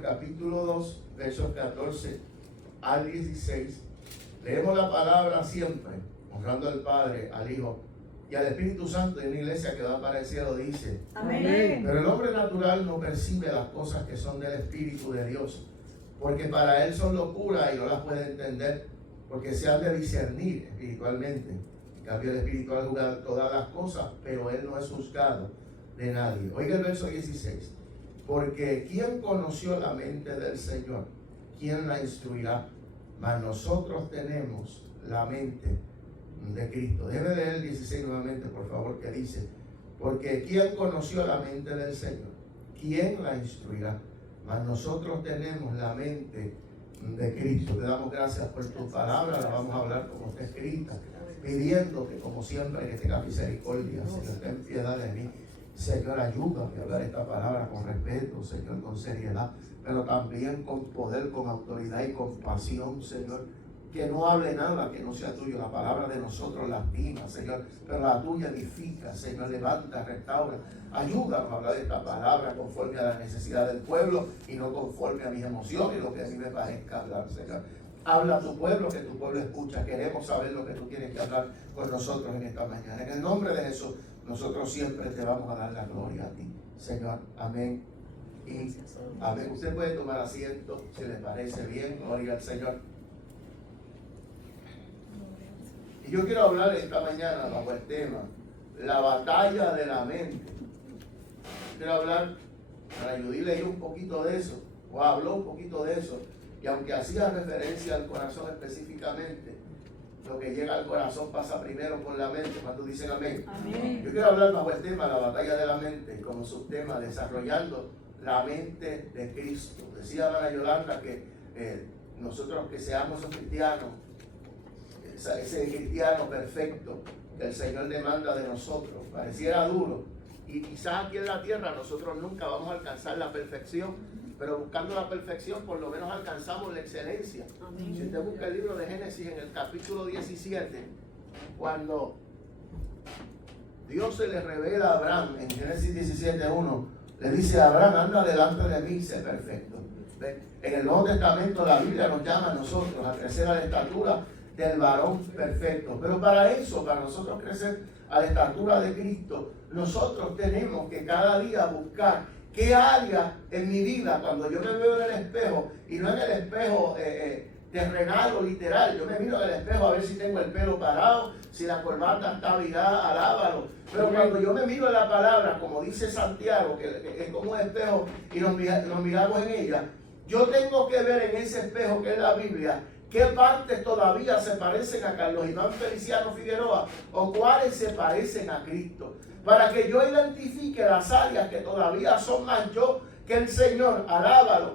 Corintios capítulo 2, versos 14 al 16. Leemos la palabra siempre, honrando al Padre, al Hijo y al Espíritu Santo. En una iglesia que va para el cielo dice: Amén. Pero el hombre natural no percibe las cosas que son del Espíritu de Dios, porque para él son locura y no las puede entender, porque se han de discernir espiritualmente. En cambio, el espiritual juzga todas las cosas, pero él no es juzgado de nadie. Oiga el verso 16. Porque ¿quién conoció la mente del Señor? ¿Quién la instruirá? Mas nosotros tenemos la mente de Cristo. Déjeme leer el 16 nuevamente, por favor, que dice: porque ¿quién conoció la mente del Señor? ¿Quién la instruirá? Mas nosotros tenemos la mente de Cristo. Te damos gracias por tu palabra, la vamos a hablar como está escrita, pidiendo que, como siempre, que tenga misericordia, Señor, ten piedad de mí. Señor, ayúdame a hablar esta palabra con respeto, Señor, con seriedad, pero también con poder, con autoridad y con pasión, Señor. Que no hable nada que no sea tuyo. La palabra de nosotros lastima, Señor, pero la tuya edifica, Señor, levanta, restaura. Ayúdame a hablar de esta palabra conforme a la necesidad del pueblo y no conforme a mis emociones y lo que a mí me parezca hablar, Señor. Habla a tu pueblo, que tu pueblo escucha. Queremos saber lo que tú tienes que hablar con nosotros en esta mañana. En el nombre de Jesús, nosotros siempre te vamos a dar la gloria a ti, Señor. Amén. Y amén. Usted puede tomar asiento si le parece bien. Gloria al Señor. Y yo quiero hablar esta mañana bajo el tema la batalla de la mente. Quiero hablar, para Judy leyó un poquito de eso, o habló un poquito de eso, y aunque hacía referencia al corazón específicamente, lo que llega al corazón pasa primero por la mente. ¿Cuántos dicen amén? Amén. Yo quiero hablar bajo el tema la batalla de la mente, como subtema desarrollando la mente de Cristo. Decía Ana Yolanda que nosotros que seamos cristianos, ese cristiano perfecto que el Señor demanda de nosotros, pareciera duro, y quizás aquí en la tierra nosotros nunca vamos a alcanzar la perfección, pero buscando la perfección por lo menos alcanzamos la excelencia. Amén. Si usted busca el libro de Génesis en el capítulo 17, cuando Dios se le revela a Abraham en Génesis 17:1, le dice a Abraham: anda delante de mí, sé perfecto. En el Nuevo Testamento la Biblia nos llama a nosotros a crecer a la estatura del varón perfecto. Pero para eso, para nosotros crecer a la estatura de Cristo, nosotros tenemos que cada día buscar qué área en mi vida, cuando yo me veo en el espejo, y no en el espejo terrenal o literal, yo me miro en el espejo a ver si tengo el pelo parado, si la corbata está virada, alábalo. Pero cuando yo me miro en la palabra, como dice Santiago, que es como un espejo y nos miramos en ella, yo tengo que ver en ese espejo que es la Biblia, qué partes todavía se parecen a Carlos Iván Feliciano Figueroa o cuáles se parecen a Cristo, para que yo identifique las áreas que todavía son más yo que el Señor. Alábalo.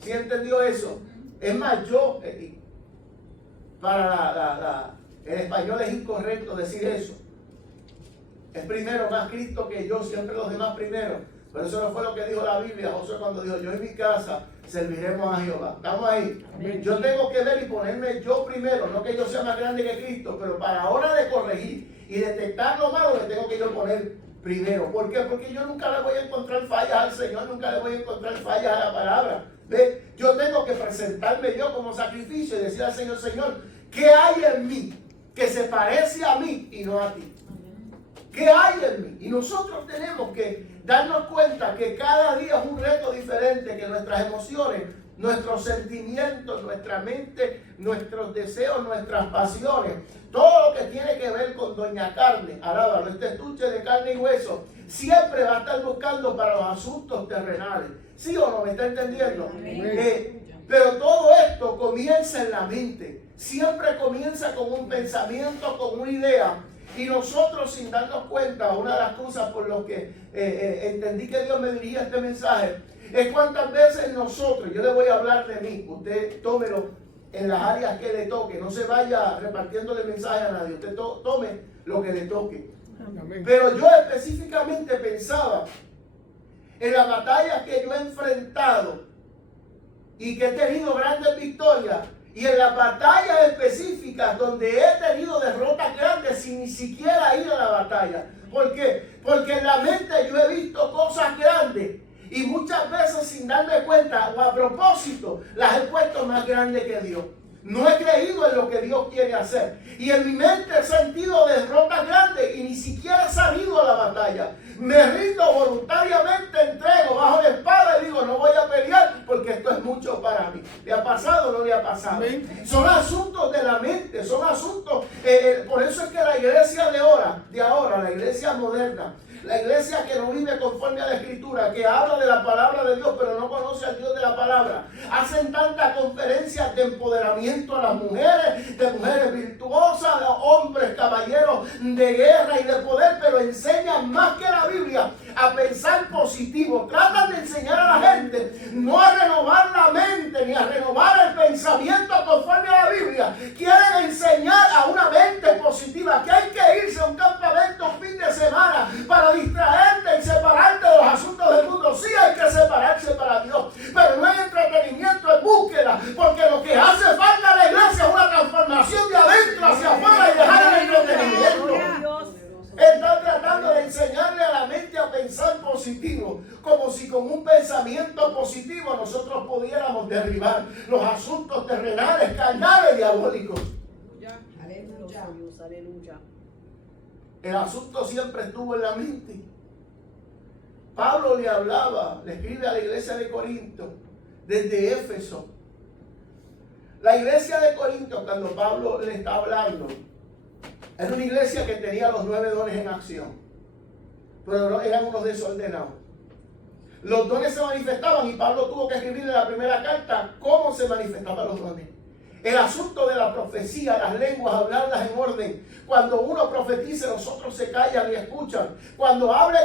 ¿Sí entendió eso? Es más yo. Para el español es incorrecto decir eso. Es primero más Cristo que yo, siempre los demás primero. Pero eso no fue lo que dijo la Biblia. Josué cuando dijo: yo y mi casa serviremos a Jehová. ¿Estamos ahí? Amén. Yo tengo que ver y ponerme yo primero, no que yo sea más grande que Cristo, pero para la hora de corregir y detectar lo malo, le tengo que yo poner primero. ¿Por qué? Porque yo nunca le voy a encontrar fallas al Señor, nunca le voy a encontrar fallas a la palabra. ¿Ve? Yo tengo que presentarme yo como sacrificio y decir al Señor: Señor, ¿qué hay en mí que se parece a mí y no a ti? ¿Qué hay en mí? Y nosotros tenemos que darnos cuenta que cada día es un reto diferente, que nuestras emociones, nuestros sentimientos, nuestra mente, nuestros deseos, nuestras pasiones, todo lo que tiene que ver con doña carne, alábalo, este estuche de carne y hueso, siempre va a estar buscando para los asuntos terrenales. ¿Sí o no? ¿Me está entendiendo? Pero todo esto comienza en la mente. Siempre comienza con un pensamiento, con una idea. Y nosotros, sin darnos cuenta, una de las cosas por las que entendí que Dios me dirigía este mensaje, es cuántas veces nosotros, yo le voy a hablar de mí, usted tómelo en las áreas que le toque, no se vaya repartiéndole mensaje a nadie, usted tome lo que le toque. Amén. Pero yo específicamente pensaba en las batallas que yo he enfrentado y que he tenido grandes victorias, y en las batallas específicas donde he tenido derrotas grandes sin ni siquiera ir a la batalla. ¿Por qué? Porque en la mente yo he visto cosas grandes Y muchas veces sin darme cuenta o a propósito las he puesto más grandes que Dios. No he creído en lo que Dios quiere hacer. Y en mi mente he sentido derrotas grandes y ni siquiera he salido a la batalla. Me rindo voluntariamente, entrego bajo la espada y digo, no voy a pelear porque esto es mucho para mí. ¿Le ha pasado o no le ha pasado? Son asuntos de la mente, son asuntos. Por eso es que la iglesia de ahora, la iglesia moderna, la iglesia que no vive conforme a la Escritura, que habla de la palabra de Dios, pero no conoce al Dios de la palabra, hacen tantas conferencias de empoderamiento a las mujeres, de mujeres virtuosas, de hombres, caballeros de guerra y de poder, pero enseñan más que la Biblia a pensar positivo. Tratan de enseñar a la gente no a renovar la mente ni a renovar el pensamiento conforme a la Biblia. Quieren enseñar a una mente positiva, que hay que irse a un campamento un fin de semana para distraerte y separarte de los asuntos del mundo. Sí, hay que separarse para Dios, pero no hay entretenimiento en búsqueda, porque lo que hace falta a la iglesia es una transformación de adentro hacia afuera y dejar el entretenimiento. Están tratando de enseñarle a la mente a pensar positivo, como si con un pensamiento positivo nosotros pudiéramos derribar los asuntos terrenales, carnales, diabólicos. Aleluya. Aleluya. El asunto siempre estuvo en la mente. Pablo le hablaba, le escribe a la iglesia de Corinto desde Éfeso. La iglesia de Corinto, cuando Pablo le está hablando, era una iglesia que tenía los 9 dones en acción, pero eran unos desordenados. Los dones se manifestaban y Pablo tuvo que escribirle la primera carta cómo se manifestaban los dones. El asunto de la profecía, las lenguas, hablarlas en orden. Cuando uno profetice, los otros se callan y escuchan. Cuando hablen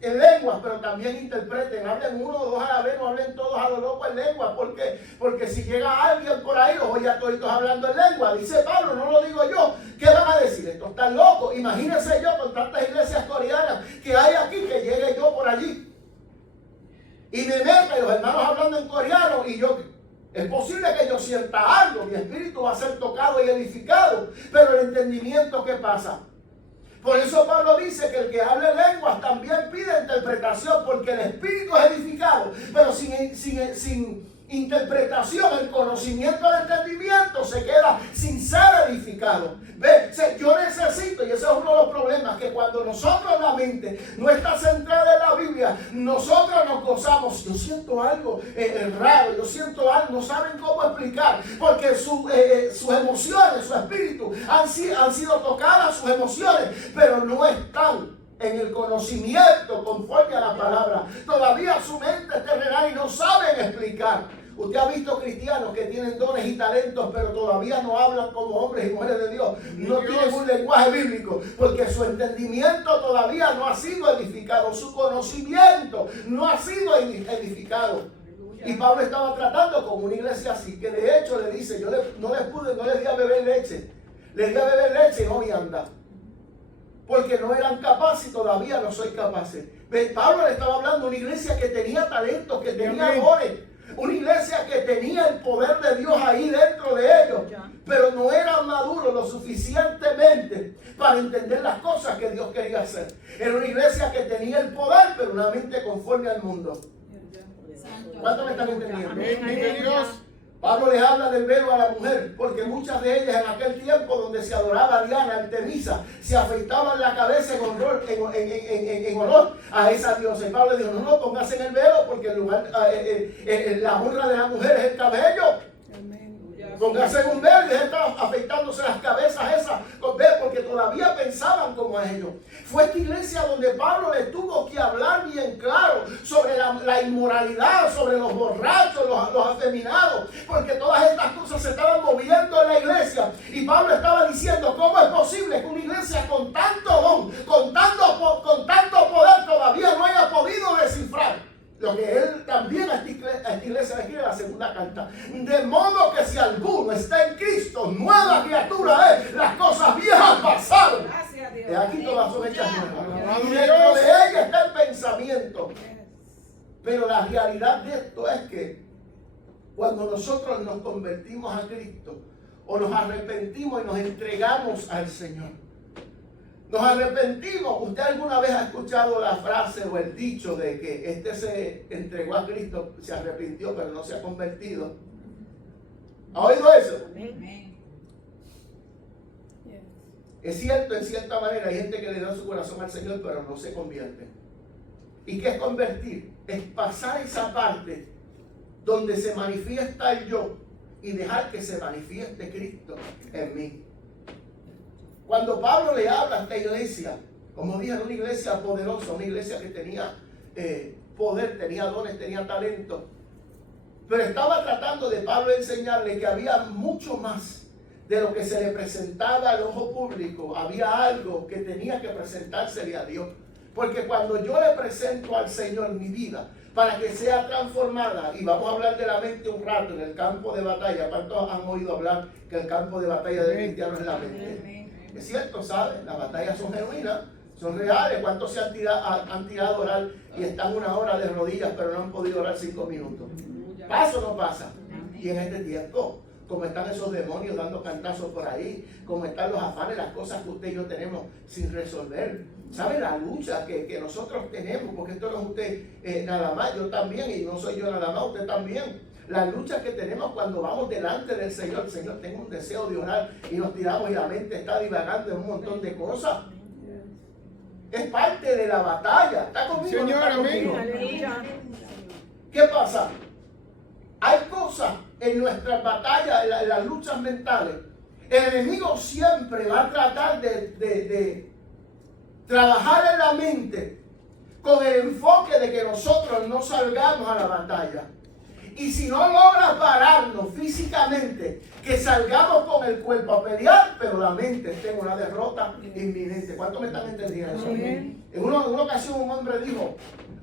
en lenguas, pero también interpreten. Hablen uno o dos a la vez, no hablen todos a lo loco en lenguas. Porque si llega alguien por ahí, los oye a todos hablando en lengua. Dice Pablo, no lo digo yo. ¿Qué van a decir? Estos están locos. Imagínense yo con tantas iglesias coreanas que hay aquí, que llegue yo por allí y me meta y los hermanos hablando en coreano y yo... Es posible que yo sienta algo, mi espíritu va a ser tocado y edificado, pero el entendimiento, ¿qué pasa? Por eso Pablo dice que el que hable lenguas también pide interpretación, porque el espíritu es edificado, pero sin interpretación, el conocimiento, el entendimiento se queda sin ser edificado. ¿Ve? Yo necesito, y ese es uno de los problemas, que cuando nosotros la mente no está centrada en la Biblia, nosotros nos gozamos. Yo siento algo raro, yo siento algo, no saben cómo explicar, porque sus emociones, su espíritu han sido tocadas, sus emociones, pero no están en el conocimiento conforme a la palabra. Todavía su mente es terrenal y no saben explicar. Usted ha visto cristianos que tienen dones y talentos, pero todavía no hablan como hombres y mujeres de Dios. No tienen un lenguaje bíblico, porque su entendimiento todavía no ha sido edificado, su conocimiento no ha sido edificado. Y Pablo estaba tratando con una iglesia así, que de hecho le dice, no les di a beber leche, les di a beber leche y no voy a andar. Porque no eran capaces y todavía no soy capaces. Pablo le estaba hablando de una iglesia que tenía talentos, que tenía dones. Una iglesia que tenía el poder de Dios ahí dentro de ellos. Pero no eran maduros lo suficientemente para entender las cosas que Dios quería hacer. Era una iglesia que tenía el poder, pero una mente conforme al mundo. ¿Cuántos me están entendiendo? Pablo les habla del velo a la mujer, porque muchas de ellas en aquel tiempo donde se adoraba a Diana, Artemisa, se afeitaban la cabeza en honor a esa diosa. Y Pablo dijo, no, póngase en el velo, porque el lugar, la honra de la mujer es el cabello. Póngase en un velo y dejen estar afeitándose las cabezas esas, porque todavía pensaban como a ellos. Fue esta iglesia donde Pablo le tuvo que hablar bien claro sobre la inmoralidad, sobre los borrachos, los afeminados, porque todas estas cosas se estaban moviendo en la iglesia. Y Pablo estaba diciendo, ¿cómo es posible que una iglesia con tanto don, con tanto poder todavía no haya podido descifrar? Lo que él también a esta iglesia le escribe en la segunda carta. De modo que si alguno está en Cristo, nueva criatura es. Las cosas viejas pasaron. Y aquí todas son hechas nuevas. Y dentro de ella está el pensamiento. Pero la realidad de esto es que cuando nosotros nos convertimos a Cristo, o nos arrepentimos y nos entregamos al Señor, Nos arrepentimos. ¿Usted alguna vez ha escuchado la frase o el dicho de que este se entregó a Cristo, se arrepintió, pero no se ha convertido? ¿Ha oído eso? Amén. Es cierto, en cierta manera hay gente que le da su corazón al Señor, pero no se convierte. ¿Y qué es convertir? Es pasar esa parte donde se manifiesta el yo y dejar que se manifieste Cristo en mí. Cuando Pablo le habla a esta iglesia, como dije, era una iglesia poderosa, una iglesia que tenía poder, tenía dones, tenía talento, pero estaba tratando de Pablo enseñarle que había mucho más de lo que se le presentaba al ojo público. Había algo que tenía que presentársele a Dios, porque cuando yo le presento al Señor mi vida para que sea transformada, y vamos a hablar de la mente un rato en el campo de batalla. ¿Cuántos han oído hablar que el campo de batalla del cristiano es la mente? Es cierto, ¿saben? Las batallas son genuinas, son reales. ¿Cuántos se han tirado a orar y están una hora de rodillas pero no han podido orar 5 minutos? ¿Pasa o no pasa? Y en este tiempo, como están esos demonios dando cantazos por ahí, como están los afanes, las cosas que usted y yo tenemos sin resolver. ¿Sabe la lucha que nosotros tenemos? Porque esto no es usted nada más, yo también, y no soy yo nada más, usted también. La lucha que tenemos cuando vamos delante del Señor. Señor, tengo un deseo de orar, y nos tiramos y la mente está divagando en un montón de cosas. Es parte de la batalla. ¿Está conmigo? Señor, ¿No está amén. conmigo? ¿Qué pasa? Hay cosas en nuestras batallas, en las luchas mentales. El enemigo siempre va a tratar de trabajar en la mente con el enfoque de que nosotros no salgamos a la batalla. Y si no logra pararnos físicamente, que salgamos con el cuerpo a pelear, pero la mente esté en una derrota inminente. ¿Cuántos me están entendiendo eso? En una ocasión un hombre dijo,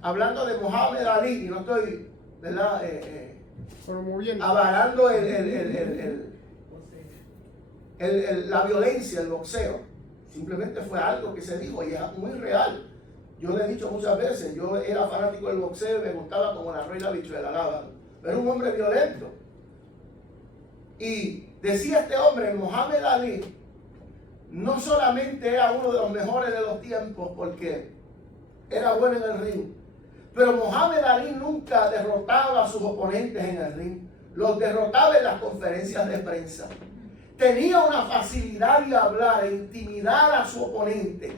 hablando de Muhammad Ali, y no estoy, ¿verdad? Avalando la violencia, el boxeo. Simplemente fue algo que se dijo y es muy real. Yo le he dicho muchas veces, yo era fanático del boxeo y me gustaba como la reina bichuela, lábalo. Pero un hombre violento. Y decía este hombre, Muhammad Ali, no solamente era uno de los mejores de los tiempos porque era bueno en el ring, pero Muhammad Ali nunca derrotaba a sus oponentes en el ring. Los derrotaba en las conferencias de prensa. Tenía una facilidad de hablar e intimidar a su oponente,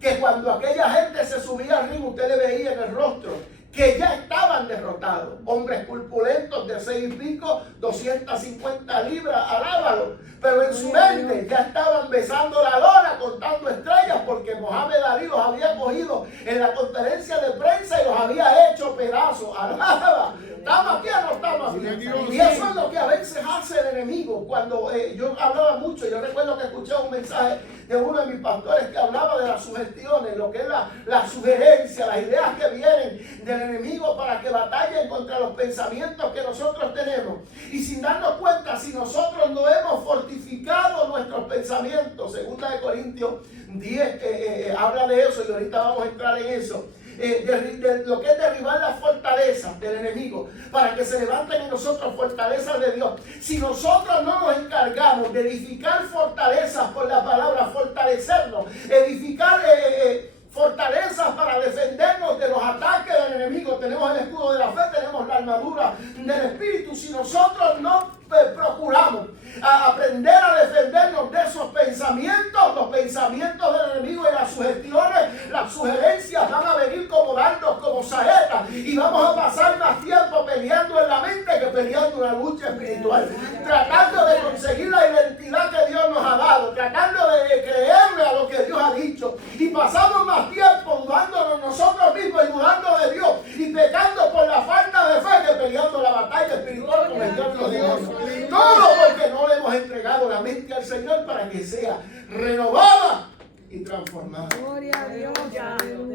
que cuando aquella gente se subía al ring, usted le veía en el rostro que ya estaban derrotados. Hombres corpulentos de 6 y pico, 250 libras, alábalo. Pero en su mente ya estaban besando la lona, contando estrellas, porque Muhammad Ali los había cogido en la conferencia de prensa y los había hecho pedazos. Alaba. ¿Estamos aquí o no estamos aquí? Y eso es lo que a veces hace el enemigo. Cuando yo hablaba mucho, yo recuerdo que escuché un mensaje de uno de mis pastores que hablaba de las sugestiones, lo que es la sugerencia, las ideas que vienen del enemigo para que batallen contra los pensamientos que nosotros tenemos. Y sin darnos cuenta, si nosotros no hemos fortificado nuestros pensamientos, 2 Corintios 10 habla de eso y ahorita vamos a entrar en eso. De lo que es derribar las fortalezas del enemigo para que se levanten en nosotros fortalezas de Dios. Si nosotros no nos encargamos de edificar fortalezas por la palabra, fortalecernos, edificar fortalezas para defendernos de los ataques del enemigo, tenemos el escudo de la fe, tenemos la armadura del Espíritu. Si nosotros no procuramos aprender a defendernos de esos pensamientos, los pensamientos del enemigo y las sugerencias van a venir como dardos, como saetas, y vamos a pasar más tiempo peleando en la mente que peleando una lucha espiritual, tratando de conseguir la identidad que Dios nos ha dado, tratando de creerle a lo que Dios ha dicho, y pasamos más tiempo dudándonos nosotros mismos y dudando de Dios y pecando por la falta de fe que peleando la batalla espiritual con el diablo de Dios. Todo porque no le hemos entregado la mente al Señor para que sea renovada y transformada. Gloria a Dios.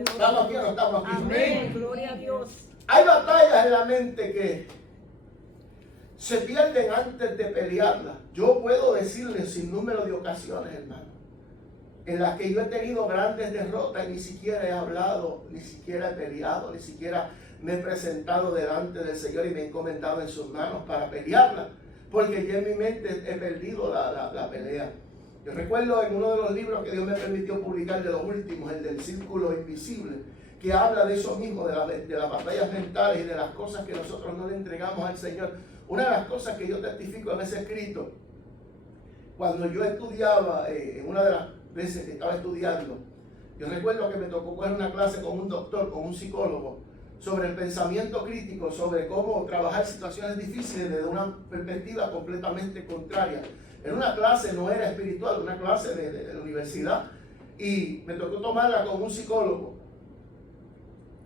¿Estamos aquí o no estamos aquí? Amén. Gloria a Dios. Hay batallas en la mente que se pierden antes de pelearlas. Yo puedo decirles sin número de ocasiones, hermano, en las que yo he tenido grandes derrotas y ni siquiera he hablado, ni siquiera he peleado, ni siquiera me he presentado delante del Señor y me he encomendado en sus manos para pelearla, porque yo en mi mente he perdido la pelea. Yo recuerdo en uno de los libros que Dios me permitió publicar, de los últimos, el del Círculo Invisible, que habla de eso mismo, de las batallas mentales y de las cosas que nosotros no le entregamos al Señor. Una de las cosas que yo testifico en ese escrito, cuando yo estudiaba, en una de las veces que estaba estudiando, yo recuerdo que me tocó coger una clase con un doctor, con un psicólogo, sobre el pensamiento crítico, sobre cómo trabajar situaciones difíciles desde una perspectiva completamente contraria. En una clase, no era espiritual, una clase de la universidad, y me tocó tomarla con un psicólogo.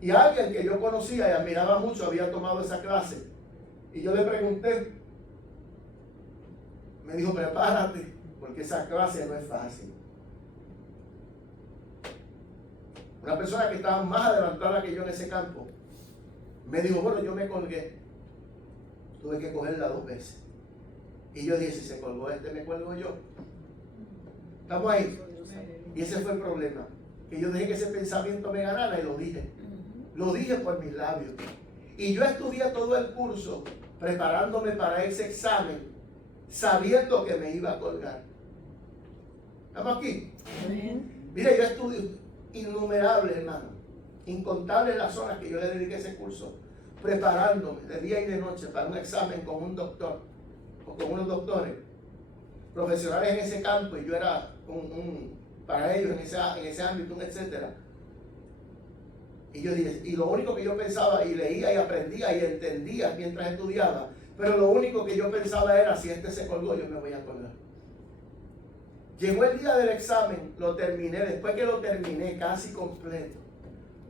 Y alguien que yo conocía y admiraba mucho había tomado esa clase. Y yo le pregunté, me dijo, prepárate, porque esa clase no es fácil. Una persona que estaba más adelantada que yo en ese campo, me dijo, bueno, yo me colgué. Tuve que cogerla 2 veces. Y yo dije, si se colgó este, me cuelgo yo. ¿Estamos ahí? Y ese fue el problema. Que yo dejé que ese pensamiento me ganara y lo dije. Lo dije por mis labios. Y yo estudié todo el curso preparándome para ese examen, sabiendo que me iba a colgar. ¿Estamos aquí? Mire, yo estudié innumerables, hermano, incontables las horas que yo le dediqué a ese curso, preparándome de día y de noche para un examen con un doctor o con unos doctores profesionales en ese campo, y yo era para ellos en ese ámbito, etcétera. Y yo dije, y lo único que yo pensaba, y leía y aprendía y entendía mientras estudiaba, pero lo único que yo pensaba era, si este se colgó, yo me voy a colgar. Llegó el día del examen, lo terminé. Después que lo terminé casi completo,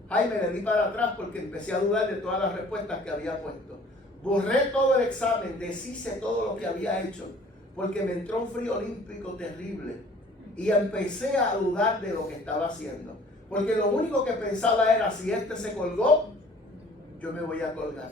ay, me le di para atrás porque empecé a dudar de todas las respuestas que había puesto. Borré todo el examen, deshice todo lo que había hecho, porque me entró un frío olímpico terrible y empecé a dudar de lo que estaba haciendo, porque lo único que pensaba era, si este se colgó, yo me voy a colgar.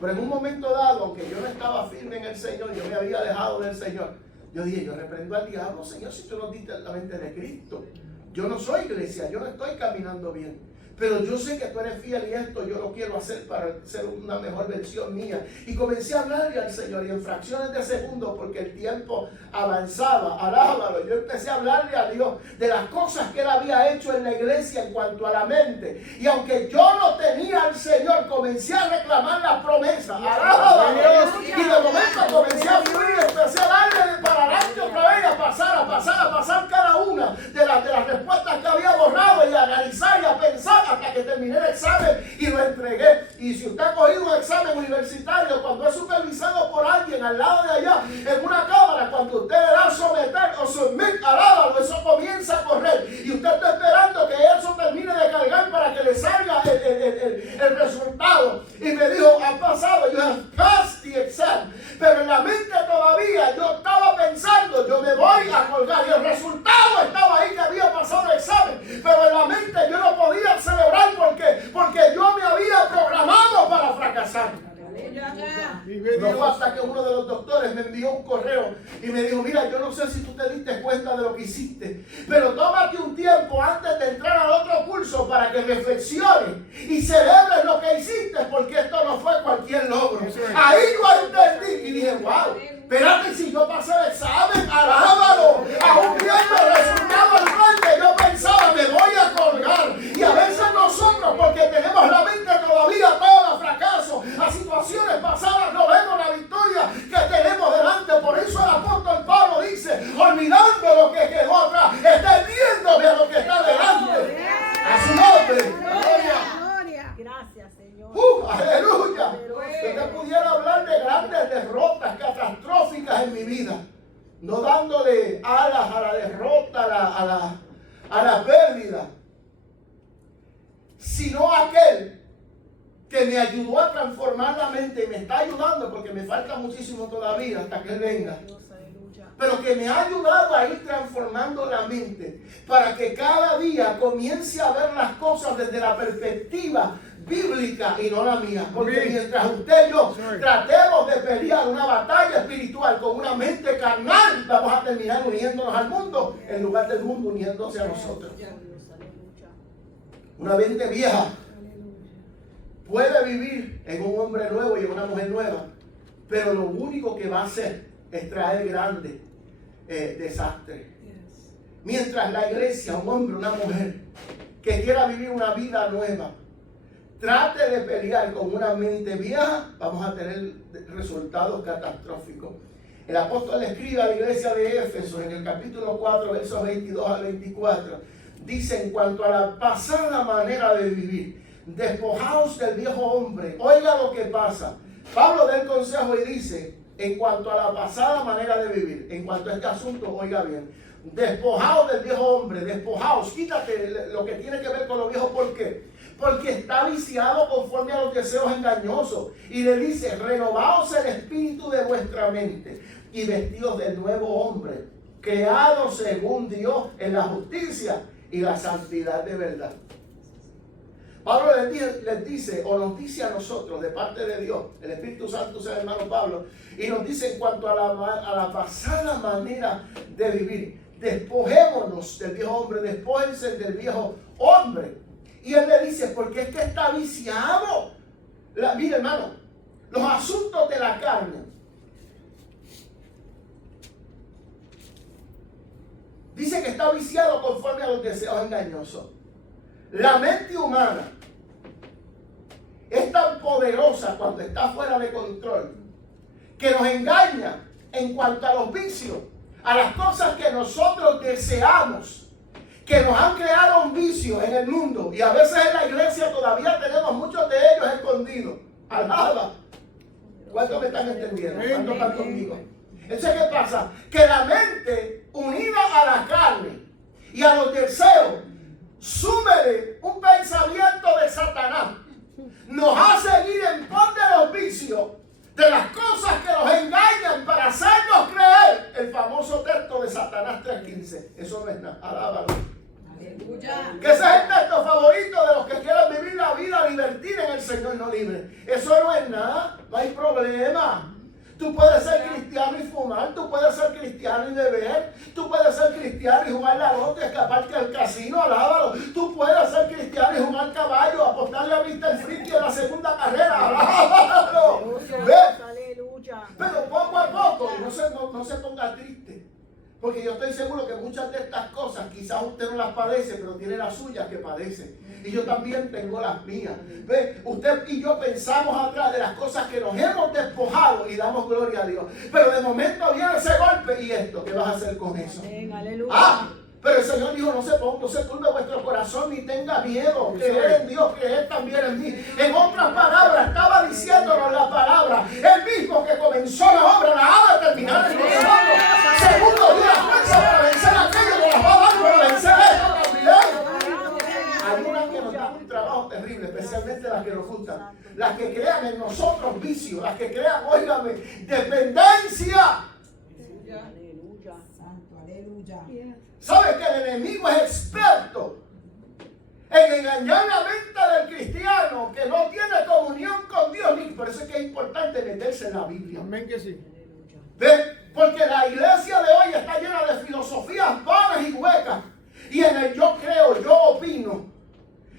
Pero en un momento dado, aunque yo no estaba firme en el Señor, yo me había alejado del Señor, yo dije, yo reprendo al diablo, Señor, si tú nos diste la mente de Cristo. Yo no soy iglesia, yo no estoy caminando bien, pero yo sé que tú eres fiel y esto yo lo quiero hacer para ser una mejor versión mía. Y comencé a hablarle al Señor, y en fracciones de segundos, porque el tiempo avanzaba, alábalo, yo empecé a hablarle a Dios de las cosas que Él había hecho en la iglesia en cuanto a la mente. Y aunque yo no tenía al Señor, comencé a reclamar las promesas, alábalo a Dios. Y de momento comencé a fluir, empecé a darle para adelante otra vez, a pasar cada una de las respuestas que había borrado, y a analizar y a pensar hasta que terminé el examen y lo entregué. Y si usted ha cogido un examen universitario, cuando es supervisado por alguien al lado de allá en una cámara, cuando usted le da someter o submit, alábalo, eso comienza a correr y usted está esperando que eso termine de cargar para que le salga el resultado. Y me dijo, ha pasado, you have passed the exam. Pero en la mente todavía yo estaba pensando, yo me voy a colgar, y el resultado estaba ahí, que había pasado el examen, pero en la mente yo no podía celebrar porque yo me había programado para fracasar. No fue hasta que uno de los doctores me envió un correo y me dijo, mira, yo no sé si tú te diste cuenta de lo que hiciste, pero tómate un tiempo antes de entrar al otro curso para que reflexiones y celebres lo que hiciste, porque esto no fue cualquier logro. Ahí yo entendí y dije, wow, espérate, si yo pasé el examen, alábalo, aún viendo el resultado al frente, yo pensaba, me voy a colgar. Y a veces nosotros, porque tenemos la mente todavía toda a fracaso, a situaciones pasadas, no vemos la victoria que tenemos delante. Por eso el apóstol Pablo dice, olvidando lo que quedó atrás, extendiéndome a lo que está delante. A su nombre. Gloria. Gracias, Señor. Aleluya. Que te pudiera hablar de grandes derrotas catastróficas en mi vida, no dándole alas a la derrota, a la pérdida, sino aquel que me ayudó a transformar la mente, y me está ayudando porque me falta muchísimo todavía hasta que Él venga, pero que me ha ayudado a ir transformando la mente para que cada día comience a ver las cosas desde la perspectiva bíblica y no la mía. Porque mientras usted y yo tratemos de pelear una batalla espiritual con una mente carnal, vamos a terminar uniéndonos al mundo en lugar del mundo uniéndose a nosotros. Una mente vieja puede vivir en un hombre nuevo y en una mujer nueva, pero lo único que va a hacer es traer grandes desastres. Mientras la iglesia, un hombre, una mujer, que quiera vivir una vida nueva, trate de pelear con una mente vieja, vamos a tener resultados catastróficos. El apóstol escribe a la iglesia de Éfeso en el capítulo 4, versos 22 al 24. Dice: en cuanto a la pasada manera de vivir, despojaos del viejo hombre. Oiga lo que pasa. Pablo da el consejo y dice: en cuanto a la pasada manera de vivir, en cuanto a este asunto, oiga bien, despojaos del viejo hombre, despojaos, quítate lo que tiene que ver con lo viejo. ¿Por qué? Porque está viciado conforme a los deseos engañosos. Y le dice: renovaos el espíritu de vuestra mente y vestidos del nuevo hombre, creado según Dios en la justicia y la santidad de verdad. Pablo les dice, o nos dice a nosotros, de parte de Dios, el Espíritu Santo, sea el hermano Pablo, y nos dice en cuanto a la pasada manera de vivir, despojémonos del viejo hombre, despójense del viejo hombre. Y él le dice: porque es que está viciado. Mire, hermano, los asuntos de la carne. Dice que está viciado conforme a los deseos engañosos. La mente humana es tan poderosa cuando está fuera de control que nos engaña en cuanto a los vicios, a las cosas que nosotros deseamos, que nos han creado un vicio en el mundo. Y a veces en la iglesia todavía tenemos muchos de ellos escondidos. Alaba. ¿Cuántos me están entendiendo? ¿Cuántos están conmigo? Entonces, ¿qué pasa? Que la mente unida a la carne y a los deseos, súmele un pensamiento de Satanás, nos hace ir en pos de los vicios, de las cosas que nos engañan para hacernos creer el famoso texto de Satanás 3:15. Eso no es nada. Alábalo. Aleluya. Que ese es el texto favorito de los que quieren vivir la vida libertina en el Señor, no libre. Eso no es nada. No hay problema. Tú puedes ser cristiano y fumar, tú puedes ser cristiano y beber, tú puedes ser cristiano y jugar la loto y escaparte al casino, alábalo. Tú puedes ser cristiano y jugar caballo, apostarle a Mr. Friki en la segunda carrera, alábalo. Pero poco a poco, y no se ponga triste, porque yo estoy seguro que muchas de estas cosas quizás usted no las padece, pero tiene las suyas que padece. Y yo también tengo las mías. ¿Ve? Usted y yo pensamos atrás de las cosas que nos hemos despojado y damos gloria a Dios. Pero de momento viene ese golpe y esto, ¿qué vas a hacer con eso? Aleluya. Pero el Señor dijo: no se turbe vuestro corazón ni tenga miedo. Creer en Dios, creer también en mí. En otras palabras, estaba diciéndonos la palabra: el mismo que comenzó la obra la ha de terminar en nosotros. Segundo, dio la fuerza para vencer aquello que nos va a dar para vencer esto también. Hay unas que nos dan un trabajo terrible, especialmente las que nos gustan. Las que crean en nosotros vicios, las que crean, óigame, dependencia. Aleluya. Santo, aleluya. ¿Sabe que el enemigo es experto en engañar la mente del cristiano que no tiene comunión con Dios? Por eso es que es importante meterse en la Biblia. Amén que sí. ¿Ve? Porque la iglesia de hoy está llena de filosofías vanas y huecas. Y en el yo creo, yo opino.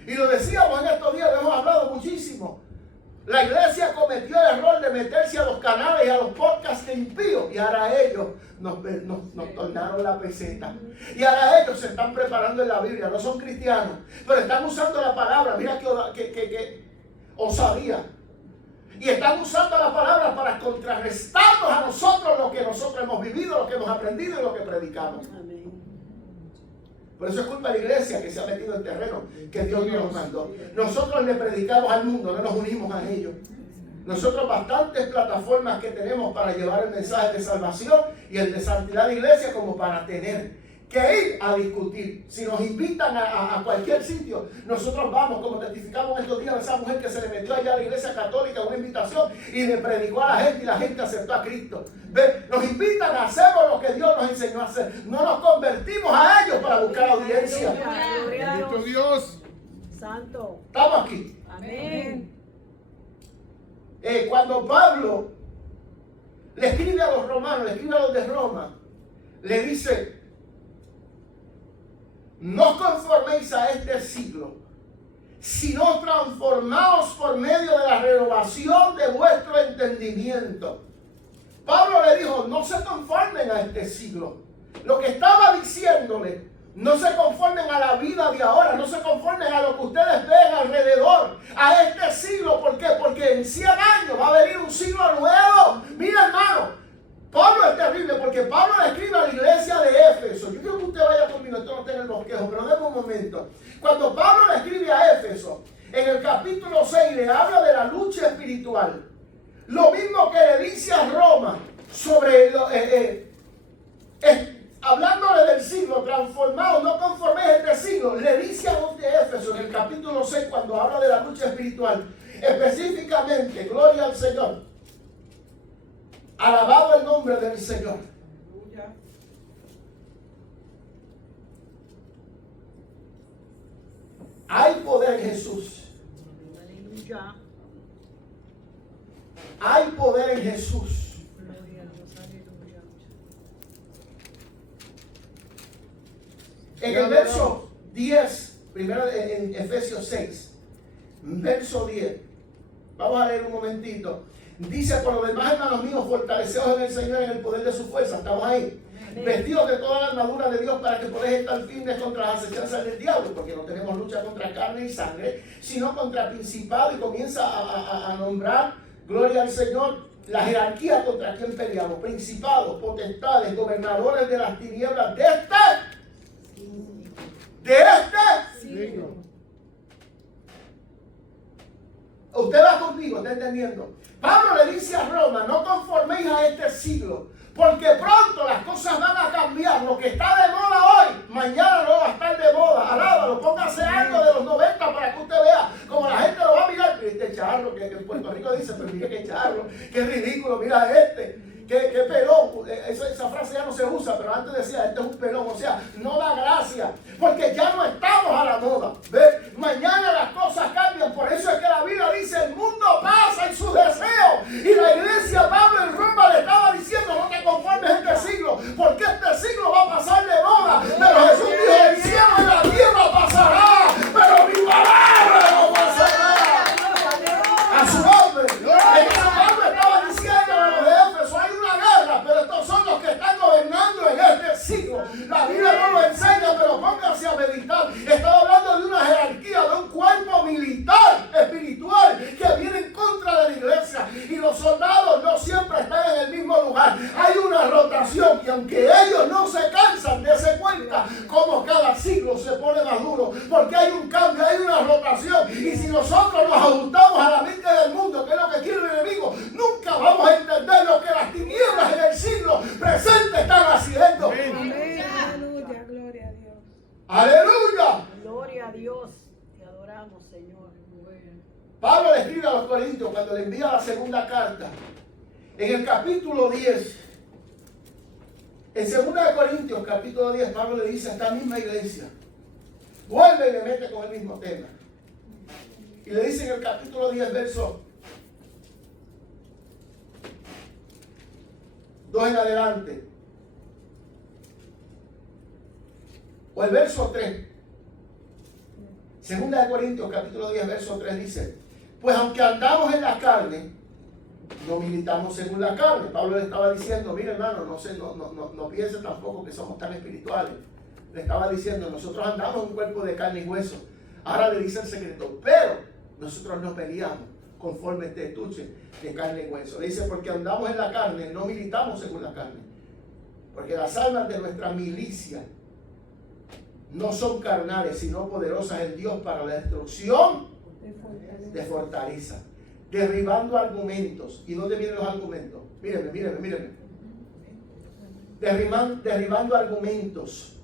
Y lo decíamos en estos días, lo hemos hablado muchísimo. La iglesia cometió el error de meterse a los canales y a los podcasts impíos. Y ahora ellos nos tornaron la peseta. Y ahora ellos se están preparando en la Biblia. No son cristianos, pero están usando la palabra. Mira que osadía. Y están usando la palabra para contrarrestarnos a nosotros lo que nosotros hemos vivido, lo que hemos aprendido y lo que predicamos. Por eso es culpa de la iglesia que se ha metido en terreno que Dios nos mandó. Nosotros le predicamos al mundo, no nos unimos a ellos. Nosotros bastantes plataformas que tenemos para llevar el mensaje de salvación y el de santidad de iglesia como para tener que ir a discutir. Si nos invitan a cualquier sitio, nosotros vamos, como testificamos estos días de esa mujer que se le metió allá a la iglesia católica una invitación y le predicó a la gente y la gente aceptó a Cristo. ¿Ve? Nos invitan a hacer lo que Dios nos enseñó a hacer. No nos convertimos a ellos para buscar audiencia. Bendito Dios. Santo. Estamos aquí. Amén. Cuando Pablo le escribe a los romanos, le escribe a los de Roma, le dice: no os conforméis a este siglo, sino transformaos por medio de la renovación de vuestro entendimiento. Pablo le dijo: no se conformen a este siglo, Lo que estaba diciéndole, no se conformen a la vida de ahora, no se conformen a lo que ustedes ven alrededor, a este siglo. ¿Por qué? Porque en 100 años va a venir un siglo nuevo. Mira, hermano, Pablo es terrible porque Pablo le escribe a la iglesia de Éfeso. Yo quiero que usted vaya conmigo, esto no está en el bosquejo, pero déme un momento. Cuando Pablo le escribe a Éfeso, en el capítulo 6 le habla de la lucha espiritual. Lo mismo que le dice a Roma sobre hablándole del siglo transformado, no conforme a este siglo, le dice a los de Éfeso en el capítulo 6 cuando habla de la lucha espiritual, específicamente, gloria al Señor, alabado el nombre del Señor. Hay poder en Jesús. Aleluya. Hay poder en Jesús. Gloria a Dios, aleluya. En el verso 10, primero en Efesios 6, verso 10, vamos a leer un momentito. Dice: por lo demás, hermanos míos, fortaleceos en el Señor en el poder de su fuerza. Estamos ahí. Vestidos de toda la armadura de Dios para que podáis estar firmes contra las acechanzas del diablo, porque no tenemos lucha contra carne y sangre, sino contra principado. Y comienza a nombrar, gloria al Señor, la jerarquía contra quien peleamos: principados, potestades, gobernadores de las tinieblas de este Siglo. Usted va conmigo, está entendiendo. Pablo le dice a Roma: no conforméis a este siglo, porque pronto las cosas van a cambiar. Lo que está de moda hoy, mañana no va a estar de moda. Alábalo, póngase algo de los 90 para que usted vea como la gente lo va a mirar. Este charro que en Puerto Rico dice: pero mira qué charro, qué ridículo, mira qué pelón. Esa frase ya no se usa, pero antes decía: este es un pelón. O sea, no da gracia, porque ya no estamos a la moda. ¿Ve? Mañana las cosas cambian. Por eso es que la Biblia dice: el mundo pasa en sus deseos. Y la iglesia, Pablo en Roma le estaba diciendo: no te conformes a este siglo, porque este siglo va a pasar de moda. Pero Jesús dijo: el cielo y la tierra pasará, pero mi palabra no pasará. A su nombre. Entonces Pablo estaba diciendo a los de Éfeso: hay una guerra, pero estos son los que están gobernando en este siglo. La Biblia no lo enseña, pero pónganse a meditar. Estaba hablando de una jerarquía, de un cuerpo militar espiritual que viene en contra de la iglesia. Y los soldados no siempre están en el mismo lugar. Hay una rotación, y aunque ellos no se cansan de darse cuenta como cada siglo se pone más duro, porque hay un cambio, hay una rotación. Y si nosotros nos ajustamos a la mente del mundo, que es lo que quiere el enemigo, nunca vamos a entender lo que las tinieblas en el siglo presente están haciendo. Amén. Aleluya, gloria a Dios. ¡Aleluya! Gloria a Dios. Te adoramos, Señor. Pablo le escribe a los Corintios cuando le envía la segunda carta. En el capítulo 10, en 2 de Corintios, capítulo 10, Pablo le dice a esta misma iglesia, vuelve y le mete con el mismo tema. Y le dice en el capítulo 10, verso 2 en adelante, o el verso 3. 2 de Corintios, capítulo 10, verso 3 dice: pues aunque andamos en la carne, no militamos según la carne. Pablo le estaba diciendo: mire, hermano, no piense tampoco que somos tan espirituales. Le estaba diciendo: nosotros andamos en un cuerpo de carne y hueso. Ahora le dice el secreto: pero nosotros no peleamos conforme este estuche de carne y hueso. Le dice: porque andamos en la carne, no militamos según la carne. Porque las armas de nuestra milicia no son carnales, sino poderosas en Dios para la destrucción de fortaleza, derribando argumentos. ¿Y dónde vienen los argumentos? Mírenme. Derribando argumentos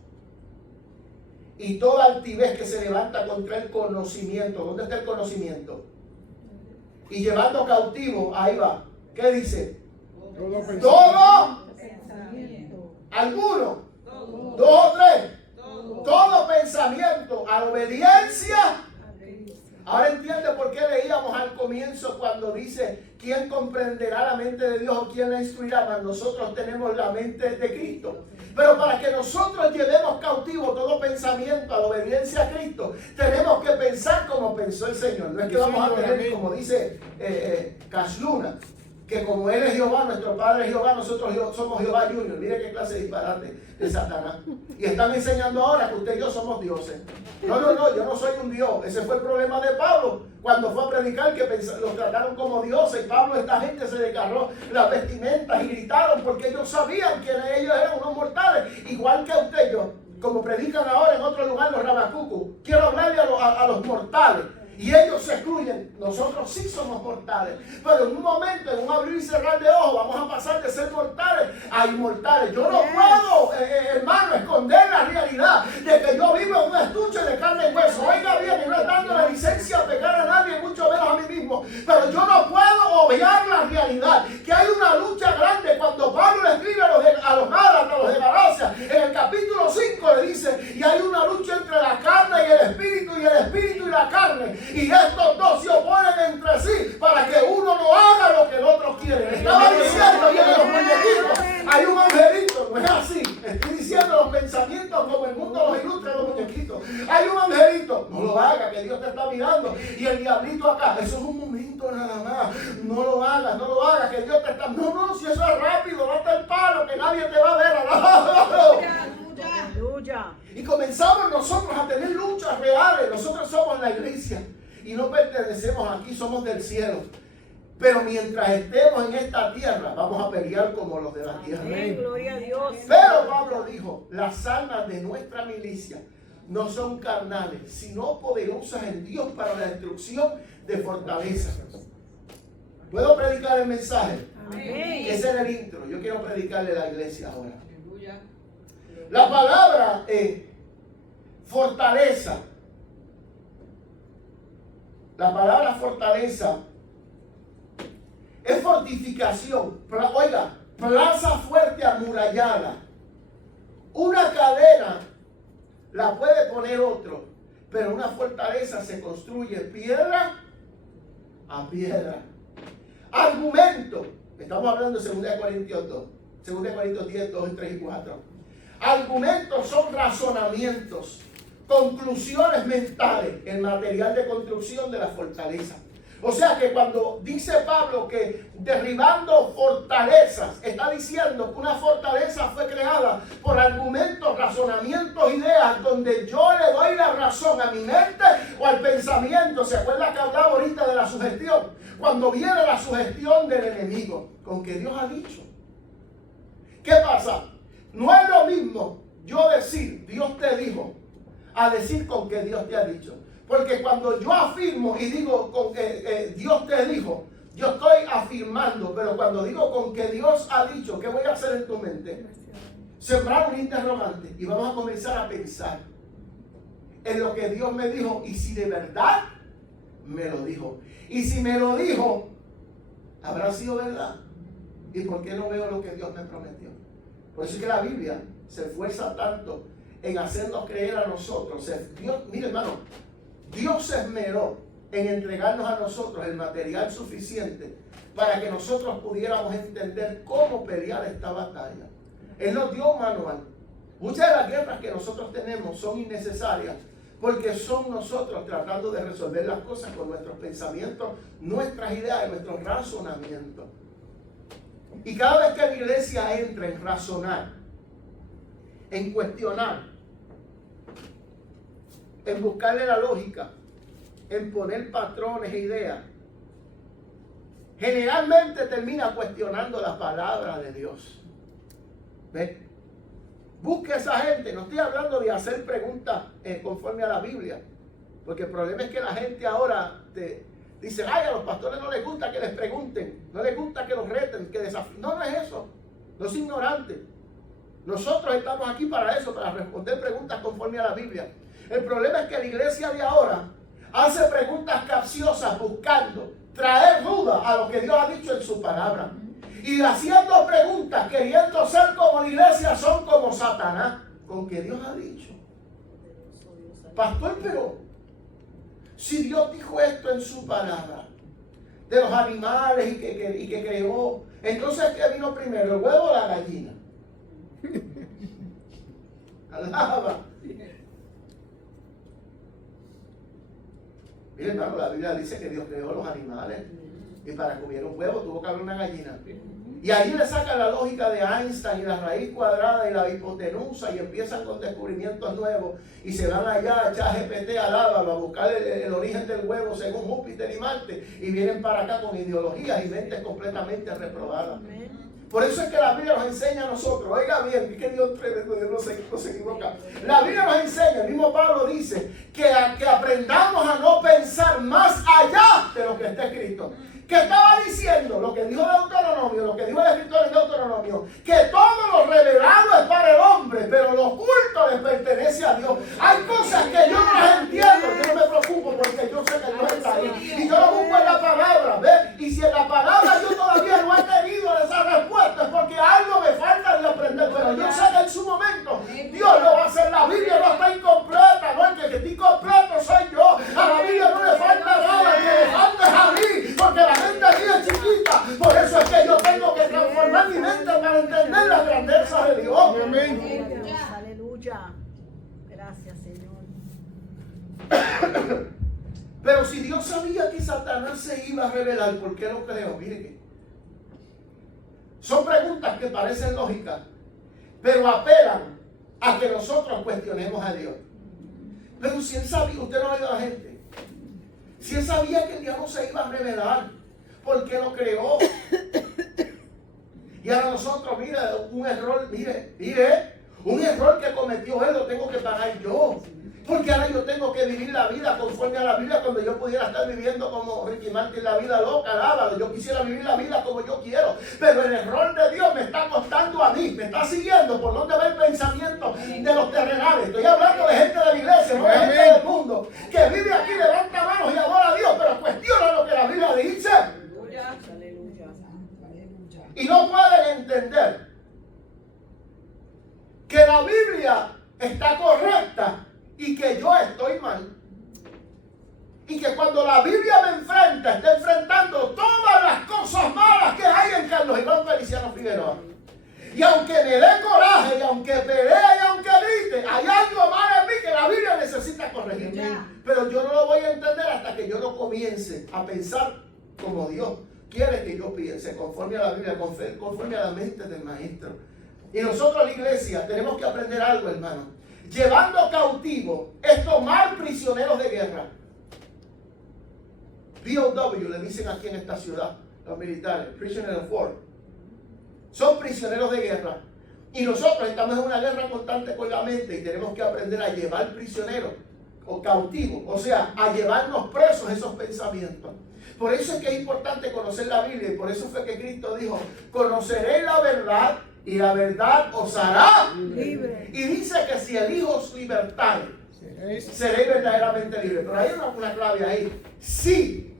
y toda altivez que se levanta contra el conocimiento. ¿Dónde está el conocimiento? Y llevando cautivo, ahí va. ¿Qué dice? Todo. ¿Alguno? ¿Dos o tres? Todo pensamiento a la obediencia. Ahora entiende por qué leíamos al comienzo cuando dice: ¿quién comprenderá la mente de Dios o quién la instruirá? Mas nosotros tenemos la mente de Cristo. Pero para que nosotros llevemos cautivo todo pensamiento a la obediencia a Cristo, tenemos que pensar como pensó el Señor. No es que vamos a tener, como dice Cash Luna, que como Él es Jehová, nuestro Padre es Jehová, nosotros somos Jehová Junior. Mire qué clase de disparate de Satanás. Y están enseñando ahora que usted y yo somos dioses. No, yo no soy un Dios. Ese fue el problema de Pablo cuando fue a predicar, que los trataron como dioses. Y Pablo, esta gente se desgarró las vestimentas y gritaron porque ellos sabían que ellos eran unos mortales, igual que usted y yo. Como predican ahora en otro lugar los rabacucos. Quiero hablarle a los mortales. Y ellos se excluyen. Nosotros sí somos mortales. Pero en un momento, en un abrir y cerrar de ojos, vamos a pasar de ser mortales a inmortales. Yo no puedo, hermano, esconder la realidad de que yo vivo en un estuche de carne y hueso. Oiga bien, y no es dando la licencia a pecar a nadie, mucho menos a mí mismo. Pero yo no puedo obviar la realidad. Que hay una lucha grande. Cuando Pablo le escribe a los Gálatas, a los de Galacia, en el capítulo 5 le dice, y hay una lucha entre la carne y el espíritu y la carne. Y estos dos se oponen entre sí para que uno no haga lo que el otro quiere. Estaba diciendo bien los muñequitos. Hay un angelito, no es así. Estoy diciendo los pensamientos como el mundo los ilustra los muñequitos. Hay un angelito, no lo haga, que Dios te está mirando. Y el diablito acá, eso es un momento nada más. No lo hagas, que Dios te está. No, si eso es rápido, date el palo, que nadie te va a ver. Aleluya. Y comenzamos nosotros a tener luchas reales. Nosotros somos la iglesia y no pertenecemos aquí, somos del cielo. Pero mientras estemos en esta tierra, vamos a pelear como los de la tierra. Amén, gloria a Dios. Pero Pablo dijo, las armas de nuestra milicia no son carnales, sino poderosas en Dios para la destrucción de fortalezas. ¿Puedo predicar el mensaje? Amén. Ese era el intro. Yo quiero predicarle a la iglesia ahora. La palabra fortaleza. La palabra fortaleza es fortificación. Oiga, plaza fuerte amurallada. Una cadena la puede poner otro, pero una fortaleza se construye piedra a piedra. Argumento. Estamos hablando de 2 Corintios 2. 2 Corintios 10, 2, 3 y 4. Argumentos son razonamientos, conclusiones mentales, el material de construcción de la fortaleza. O sea que cuando dice Pablo que derribando fortalezas, está diciendo que una fortaleza fue creada por argumentos, razonamientos, ideas, donde yo le doy la razón a mi mente o al pensamiento. ¿Se acuerda que hablaba ahorita de la sugestión? Cuando viene la sugestión del enemigo, con que Dios ha dicho. ¿Qué pasa? No es lo mismo yo decir, Dios te dijo, a decir con que Dios te ha dicho. Porque cuando yo afirmo y digo con que Dios te dijo, yo estoy afirmando. Pero cuando digo con que Dios ha dicho, ¿qué voy a hacer en tu mente? Sembrar un interrogante. Y vamos a comenzar a pensar en lo que Dios me dijo. Y si de verdad me lo dijo. Y si me lo dijo, ¿habrá sido verdad? ¿Y por qué no veo lo que Dios me prometió? Por eso es que la Biblia se esfuerza tanto en hacernos creer a nosotros. Dios, mire hermano, Dios se esmeró en entregarnos a nosotros el material suficiente para que nosotros pudiéramos entender cómo pelear esta batalla. Él nos dio un manual. Muchas de las guerras que nosotros tenemos son innecesarias porque son nosotros tratando de resolver las cosas con nuestros pensamientos, nuestras ideas y nuestros razonamientos. Y cada vez que la iglesia entra en razonar, en cuestionar, en buscarle la lógica, en poner patrones e ideas, generalmente termina cuestionando la palabra de Dios. ¿Ves? Busque a esa gente. No estoy hablando de hacer preguntas conforme a la Biblia, porque el problema es que la gente ahora dice, ay, a los pastores no les gusta que les pregunten, no les gusta que los reten, que desafíen. No, no es eso. No es ignorante. Nosotros estamos aquí para eso, para responder preguntas conforme a la Biblia. El problema es que la iglesia de ahora hace preguntas capciosas buscando traer duda a lo que Dios ha dicho en su palabra. Y haciendo preguntas, queriendo ser como la iglesia, son como Satanás, con que Dios ha dicho. Pastor, pero si Dios dijo esto en su palabra, de los animales y que creó, entonces ¿qué vino primero, el huevo o la gallina? Alaba. Miren, hermano, la Biblia dice que Dios creó los animales, Y para que hubiera un huevo tuvo que haber una gallina. Y ahí le sacan la lógica de Einstein y la raíz cuadrada y la hipotenusa y empiezan con descubrimientos nuevos y se van allá a echar GPT al Ávalo a buscar el origen del huevo según Júpiter y Marte y vienen para acá con ideologías y mentes completamente reprobadas. Por eso es que la Biblia nos enseña a nosotros, oiga bien, que Dios tremendo, Dios no se equivoca. La Biblia nos enseña, el mismo Pablo dice, que aprendamos a no pensar más allá de lo que está escrito. Que estaba diciendo lo que dijo Deuteronomio, lo que dijo el escritor en Deuteronomio, que todo lo revelado es para el hombre, pero lo oculto le pertenece a Dios. Hay cosas que yo no las entiendo, yo no me preocupo porque yo sé que Dios está ahí. Y yo lo busco en la palabra, ¿ves? Y si en la palabra yo todavía no he tenido esa respuesta, es porque algo me falta de aprender. Pero yo sé que en su momento Dios lo va a hacer. La Biblia no está incompleta, no es que esté incompleto soy yo. A la Biblia no le falta nada, que le falta es a mí, porque la mente mía es chiquita. Por eso es que yo tengo que transformar mi mente para entender la grandeza de Dios. Amén. Aleluya. Gracias, Señor. Pero si Dios sabía que Satanás se iba a revelar, ¿por qué lo creó? Mire que son preguntas que parecen lógicas, pero apelan a que nosotros cuestionemos a Dios. Pero si él sabía, usted no ha oído a la gente, si él sabía que el diablo se iba a revelar, ¿por qué lo creó? Y ahora nosotros, mire, un error, un error que cometió él lo tengo que pagar yo. Porque ahora yo tengo que vivir la vida conforme a la Biblia cuando yo pudiera estar viviendo como Ricky Martin, la vida loca, alábalo. Yo quisiera vivir la vida como yo quiero. Pero el error de Dios me está costando a mí, me está siguiendo por donde va el pensamiento de los terrenales. Estoy hablando de gente de la iglesia, no de gente del mundo, que vive aquí, levanta manos y adora a Dios, pero cuestiona lo que la Biblia dice. Aleluya. Y no pueden entender que la Biblia está correcta y que yo estoy mal. Y que cuando la Biblia me enfrenta, está enfrentando todas las cosas malas que hay en Carlos Iván Feliciano Figueroa. Y aunque me dé coraje, y aunque pelee, y aunque grite, hay algo mal en mí que la Biblia necesita corregir. Pero yo no lo voy a entender hasta que yo no comience a pensar como Dios quiere que yo piense, conforme a la Biblia, conforme a la mente del Maestro. Y nosotros, la iglesia, tenemos que aprender algo, hermano. Llevando cautivo es tomar prisioneros de guerra. POW le dicen aquí en esta ciudad, los militares, prisoner of war. Son prisioneros de guerra. Y nosotros estamos en una guerra constante con la mente y tenemos que aprender a llevar prisioneros o cautivos, o sea, a llevarnos presos esos pensamientos. Por eso es que es importante conocer la Biblia y por eso fue que Cristo dijo, conoceréis la verdad y la verdad os hará libre. Y dice que si el Hijo os libertare, seréis verdaderamente libres. Pero hay una clave ahí. Si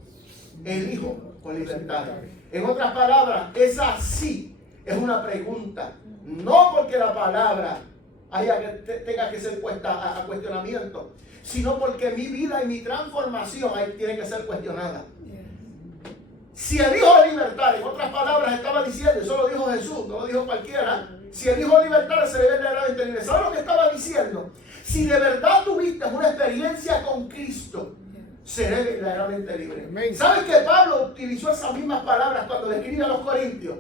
el Hijo os libertare. En otras palabras, esa sí es una pregunta. No porque la palabra tenga que ser puesta a cuestionamiento, sino porque mi vida y mi transformación tiene que ser cuestionada. Si el Hijo de libertad, en otras palabras, estaba diciendo, eso lo dijo Jesús, no lo dijo cualquiera. Si el Hijo de libertad se debe verdaderamente libre. ¿Sabes lo que estaba diciendo? Si de verdad tuviste una experiencia con Cristo, seré verdaderamente libre. ¿Sabes que Pablo utilizó esas mismas palabras cuando le escribía a los Corintios?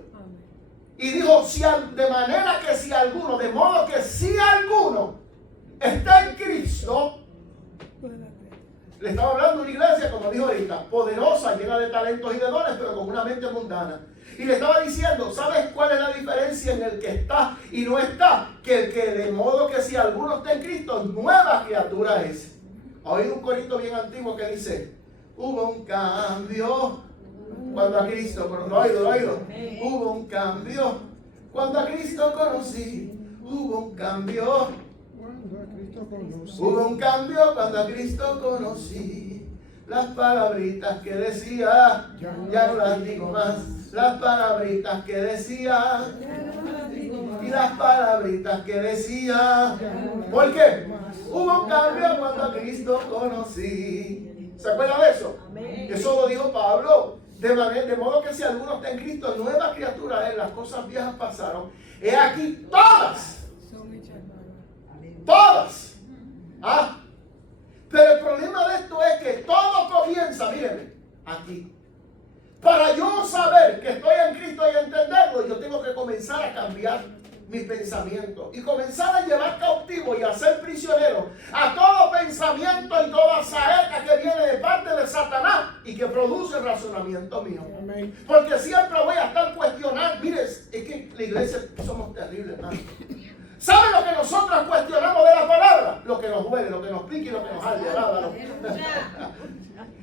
Y dijo, de manera que si alguno, de modo que si alguno está en Cristo, le estaba hablando de una iglesia, como dijo ahorita, poderosa, llena de talentos y de dones, pero con una mente mundana. Y le estaba diciendo, ¿sabes cuál es la diferencia en el que está y no está? Que el que de modo que si alguno está en Cristo, nueva criatura es. Ha oído un corito bien antiguo que dice, hubo un cambio cuando a Cristo, lo ha oído. Hubo un cambio cuando a Cristo conocí, hubo un cambio. Hubo un cambio cuando a Cristo conocí. Las palabritas que decía, ya no las digo más. Las palabritas que decía, y las palabritas que decía. ¿Por qué? Hubo un cambio cuando a Cristo conocí. ¿Se acuerdan de eso? Eso lo dijo Pablo. De modo que si alguno está en Cristo, nueva criatura es. Las cosas viejas pasaron. He aquí todas. Todas. Pero el problema de esto es que todo comienza, miren, aquí. Para yo saber que estoy en Cristo y entenderlo, yo tengo que comenzar a cambiar mi pensamiento y comenzar a llevar cautivo y a ser prisionero a todo pensamiento y toda saeta que viene de parte de Satanás y que produce el razonamiento mío. Amén. Porque siempre voy a estar cuestionando. Mire, es que la iglesia somos terribles, hermano. ¿Sabe lo que nosotros cuestionamos de la palabra? Lo que nos duele, lo que nos pica y lo que nos arde.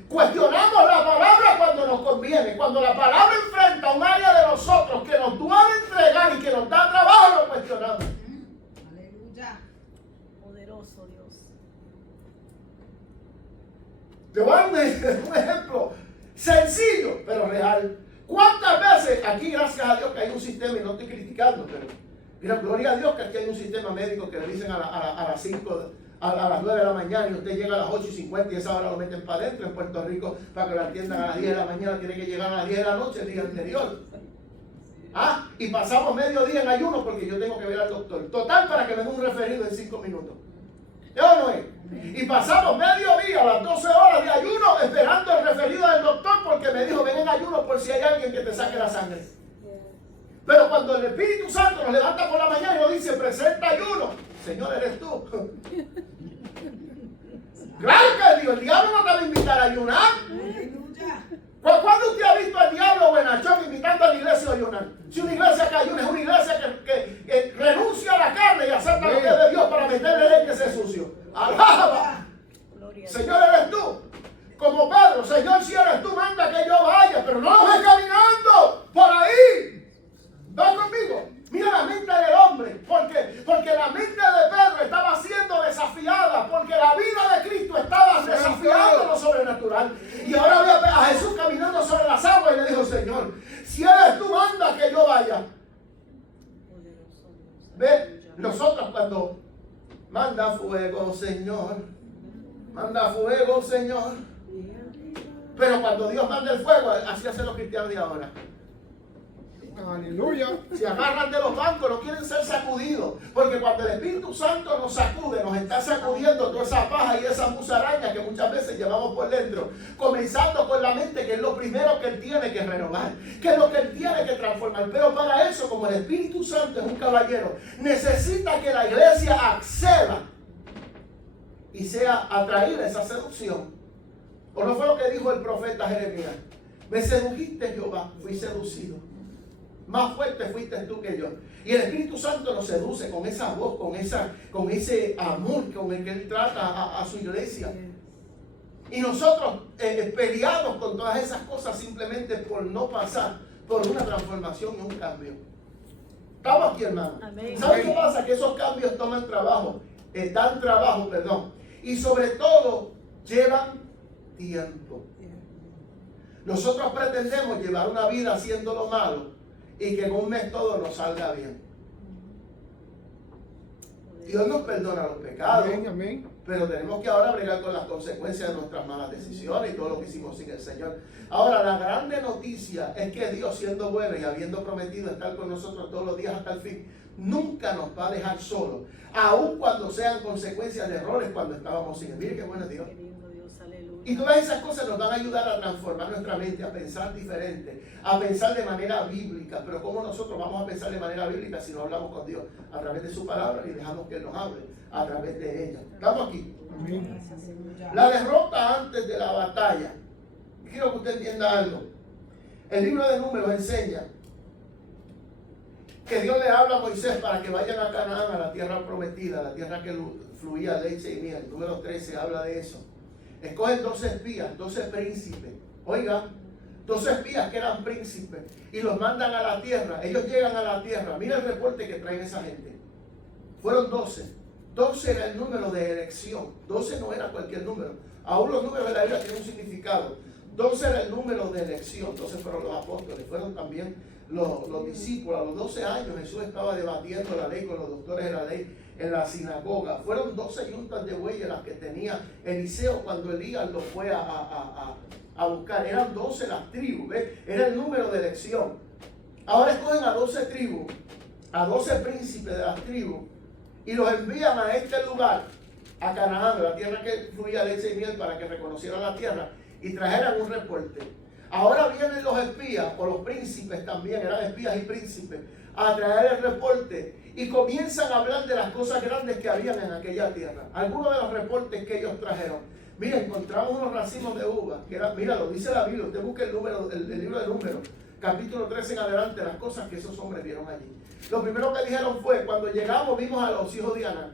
Cuestionamos la palabra cuando nos conviene. Cuando la palabra enfrenta un área de nosotros que nos duele entregar y que nos da trabajo, lo cuestionamos. Aleluya. Poderoso Dios. Te voy a dar un ejemplo sencillo, pero real. ¿Cuántas veces aquí, gracias a Dios, que hay un sistema, y no estoy criticando, pero mira, gloria a Dios que aquí hay un sistema médico que le dicen a las 5, a las 9 de la mañana y usted llega a las 8:50 y esa hora lo meten para adentro en Puerto Rico para que lo atiendan a las 10 de la mañana, tiene que llegar a las 10 de la noche el día anterior. Y pasamos medio día en ayuno porque yo tengo que ver al doctor. Total, para que me dé un referido en 5 minutos. ¿Es o no es? Y pasamos medio día, las 12 horas de ayuno, esperando el referido del doctor porque me dijo, ven en ayuno por si hay alguien que te saque la sangre. Pero cuando el Espíritu Santo nos levanta por la mañana y nos dice, presenta ayuno, Señor, eres tú. Claro que Dios, el diablo no te va a invitar a ayunar. ¿Cuándo usted ha visto al diablo buenachón invitando a la iglesia a ayunar? Si una iglesia que ayuna es una iglesia que renuncia a la carne y acepta lo que es de Dios para meterle leche ese sucio. ¡Alaba! Señor, eres tú. Como Pedro, Señor, si eres tú, manda que yo vaya, pero no lo dejes caminando por ahí. ¿Va conmigo? Mira la mente del hombre, porque la mente de Pedro estaba siendo desafiada, porque la vida de Cristo estaba desafiando lo sobrenatural. Y ahora ve a Jesús caminando sobre las aguas y le dijo, Señor, si eres tú, manda que yo vaya. Ve, nosotros cuando manda fuego, Señor, manda fuego, Señor. Pero cuando Dios manda el fuego, así hacen los cristianos de ahora. Aleluya. Se agarran de los bancos, no quieren ser sacudidos. Porque cuando el Espíritu Santo nos sacude, nos está sacudiendo toda esa paja y esa musaraña que muchas veces llevamos por dentro. Comenzando con la mente, que es lo primero que Él tiene que renovar, que es lo que Él tiene que transformar. Pero para eso, como el Espíritu Santo es un caballero, necesita que la iglesia acceda y sea atraída a esa seducción. ¿O no fue lo que dijo el profeta Jeremías? Me sedujiste, Jehová, fui seducido. Más fuerte fuiste tú que yo. Y el Espíritu Santo nos seduce con esa voz, con ese amor con el que Él trata a su iglesia. Y nosotros peleamos con todas esas cosas simplemente por no pasar por una transformación y un cambio. Estamos aquí, hermano. ¿Saben qué pasa? Que esos cambios toman trabajo. Dan trabajo, perdón. Y sobre todo, llevan tiempo. Nosotros pretendemos llevar una vida haciendo lo malo y que en un mes todo nos salga bien. Dios nos perdona los pecados. Amén, amén. Pero tenemos que ahora bregar con las consecuencias de nuestras malas decisiones y todo lo que hicimos sin el Señor. Ahora, la grande noticia es que Dios, siendo bueno y habiendo prometido estar con nosotros todos los días hasta el fin, nunca nos va a dejar solos, aun cuando sean consecuencias de errores cuando estábamos sin Él. Mire qué bueno es Dios. Y todas esas cosas nos van a ayudar a transformar nuestra mente, a pensar diferente, a pensar de manera bíblica. Pero ¿cómo nosotros vamos a pensar de manera bíblica si no hablamos con Dios? A través de su palabra y dejamos que Él nos hable a través de ella. ¿Estamos aquí? Amén. La derrota antes de la batalla. Quiero que usted entienda algo. El libro de Números enseña que Dios le habla a Moisés para que vayan a Canaán, a la tierra prometida, la tierra que fluía leche y miel. Número 13 habla de eso. Escogen 12 espías, 12 príncipes. Oiga, 12 espías que eran príncipes y los mandan a la tierra. Ellos llegan a la tierra. Mira el reporte que traen esa gente. Fueron 12. 12 era el número de elección. 12 no era cualquier número. Aún los números de la Biblia tienen un significado. 12 era el número de elección. 12 fueron los apóstoles. Fueron también los discípulos. A los 12 años Jesús estaba debatiendo la ley con los doctores de la ley en la sinagoga. Fueron 12 yuntas de bueyes las que tenía Eliseo cuando Elías lo fue a buscar. Eran 12 las tribus, ¿ves? Era el número de elección. Ahora escogen a 12 tribus, a 12 príncipes de las tribus, y los envían a este lugar, a Canaán, la tierra que fluía leche y miel, para que reconocieran la tierra y trajeran un reporte. Ahora vienen los espías, o los príncipes también, eran espías y príncipes, a traer el reporte y comienzan a hablar de las cosas grandes que habían en aquella tierra. Algunos de los reportes que ellos trajeron. Mira, encontramos unos racimos de uvas, que era, mira, lo dice la Biblia, usted busque el libro de Números, capítulo 13 en adelante, las cosas que esos hombres vieron allí. Lo primero que dijeron fue, cuando llegamos vimos a los hijos de Aná,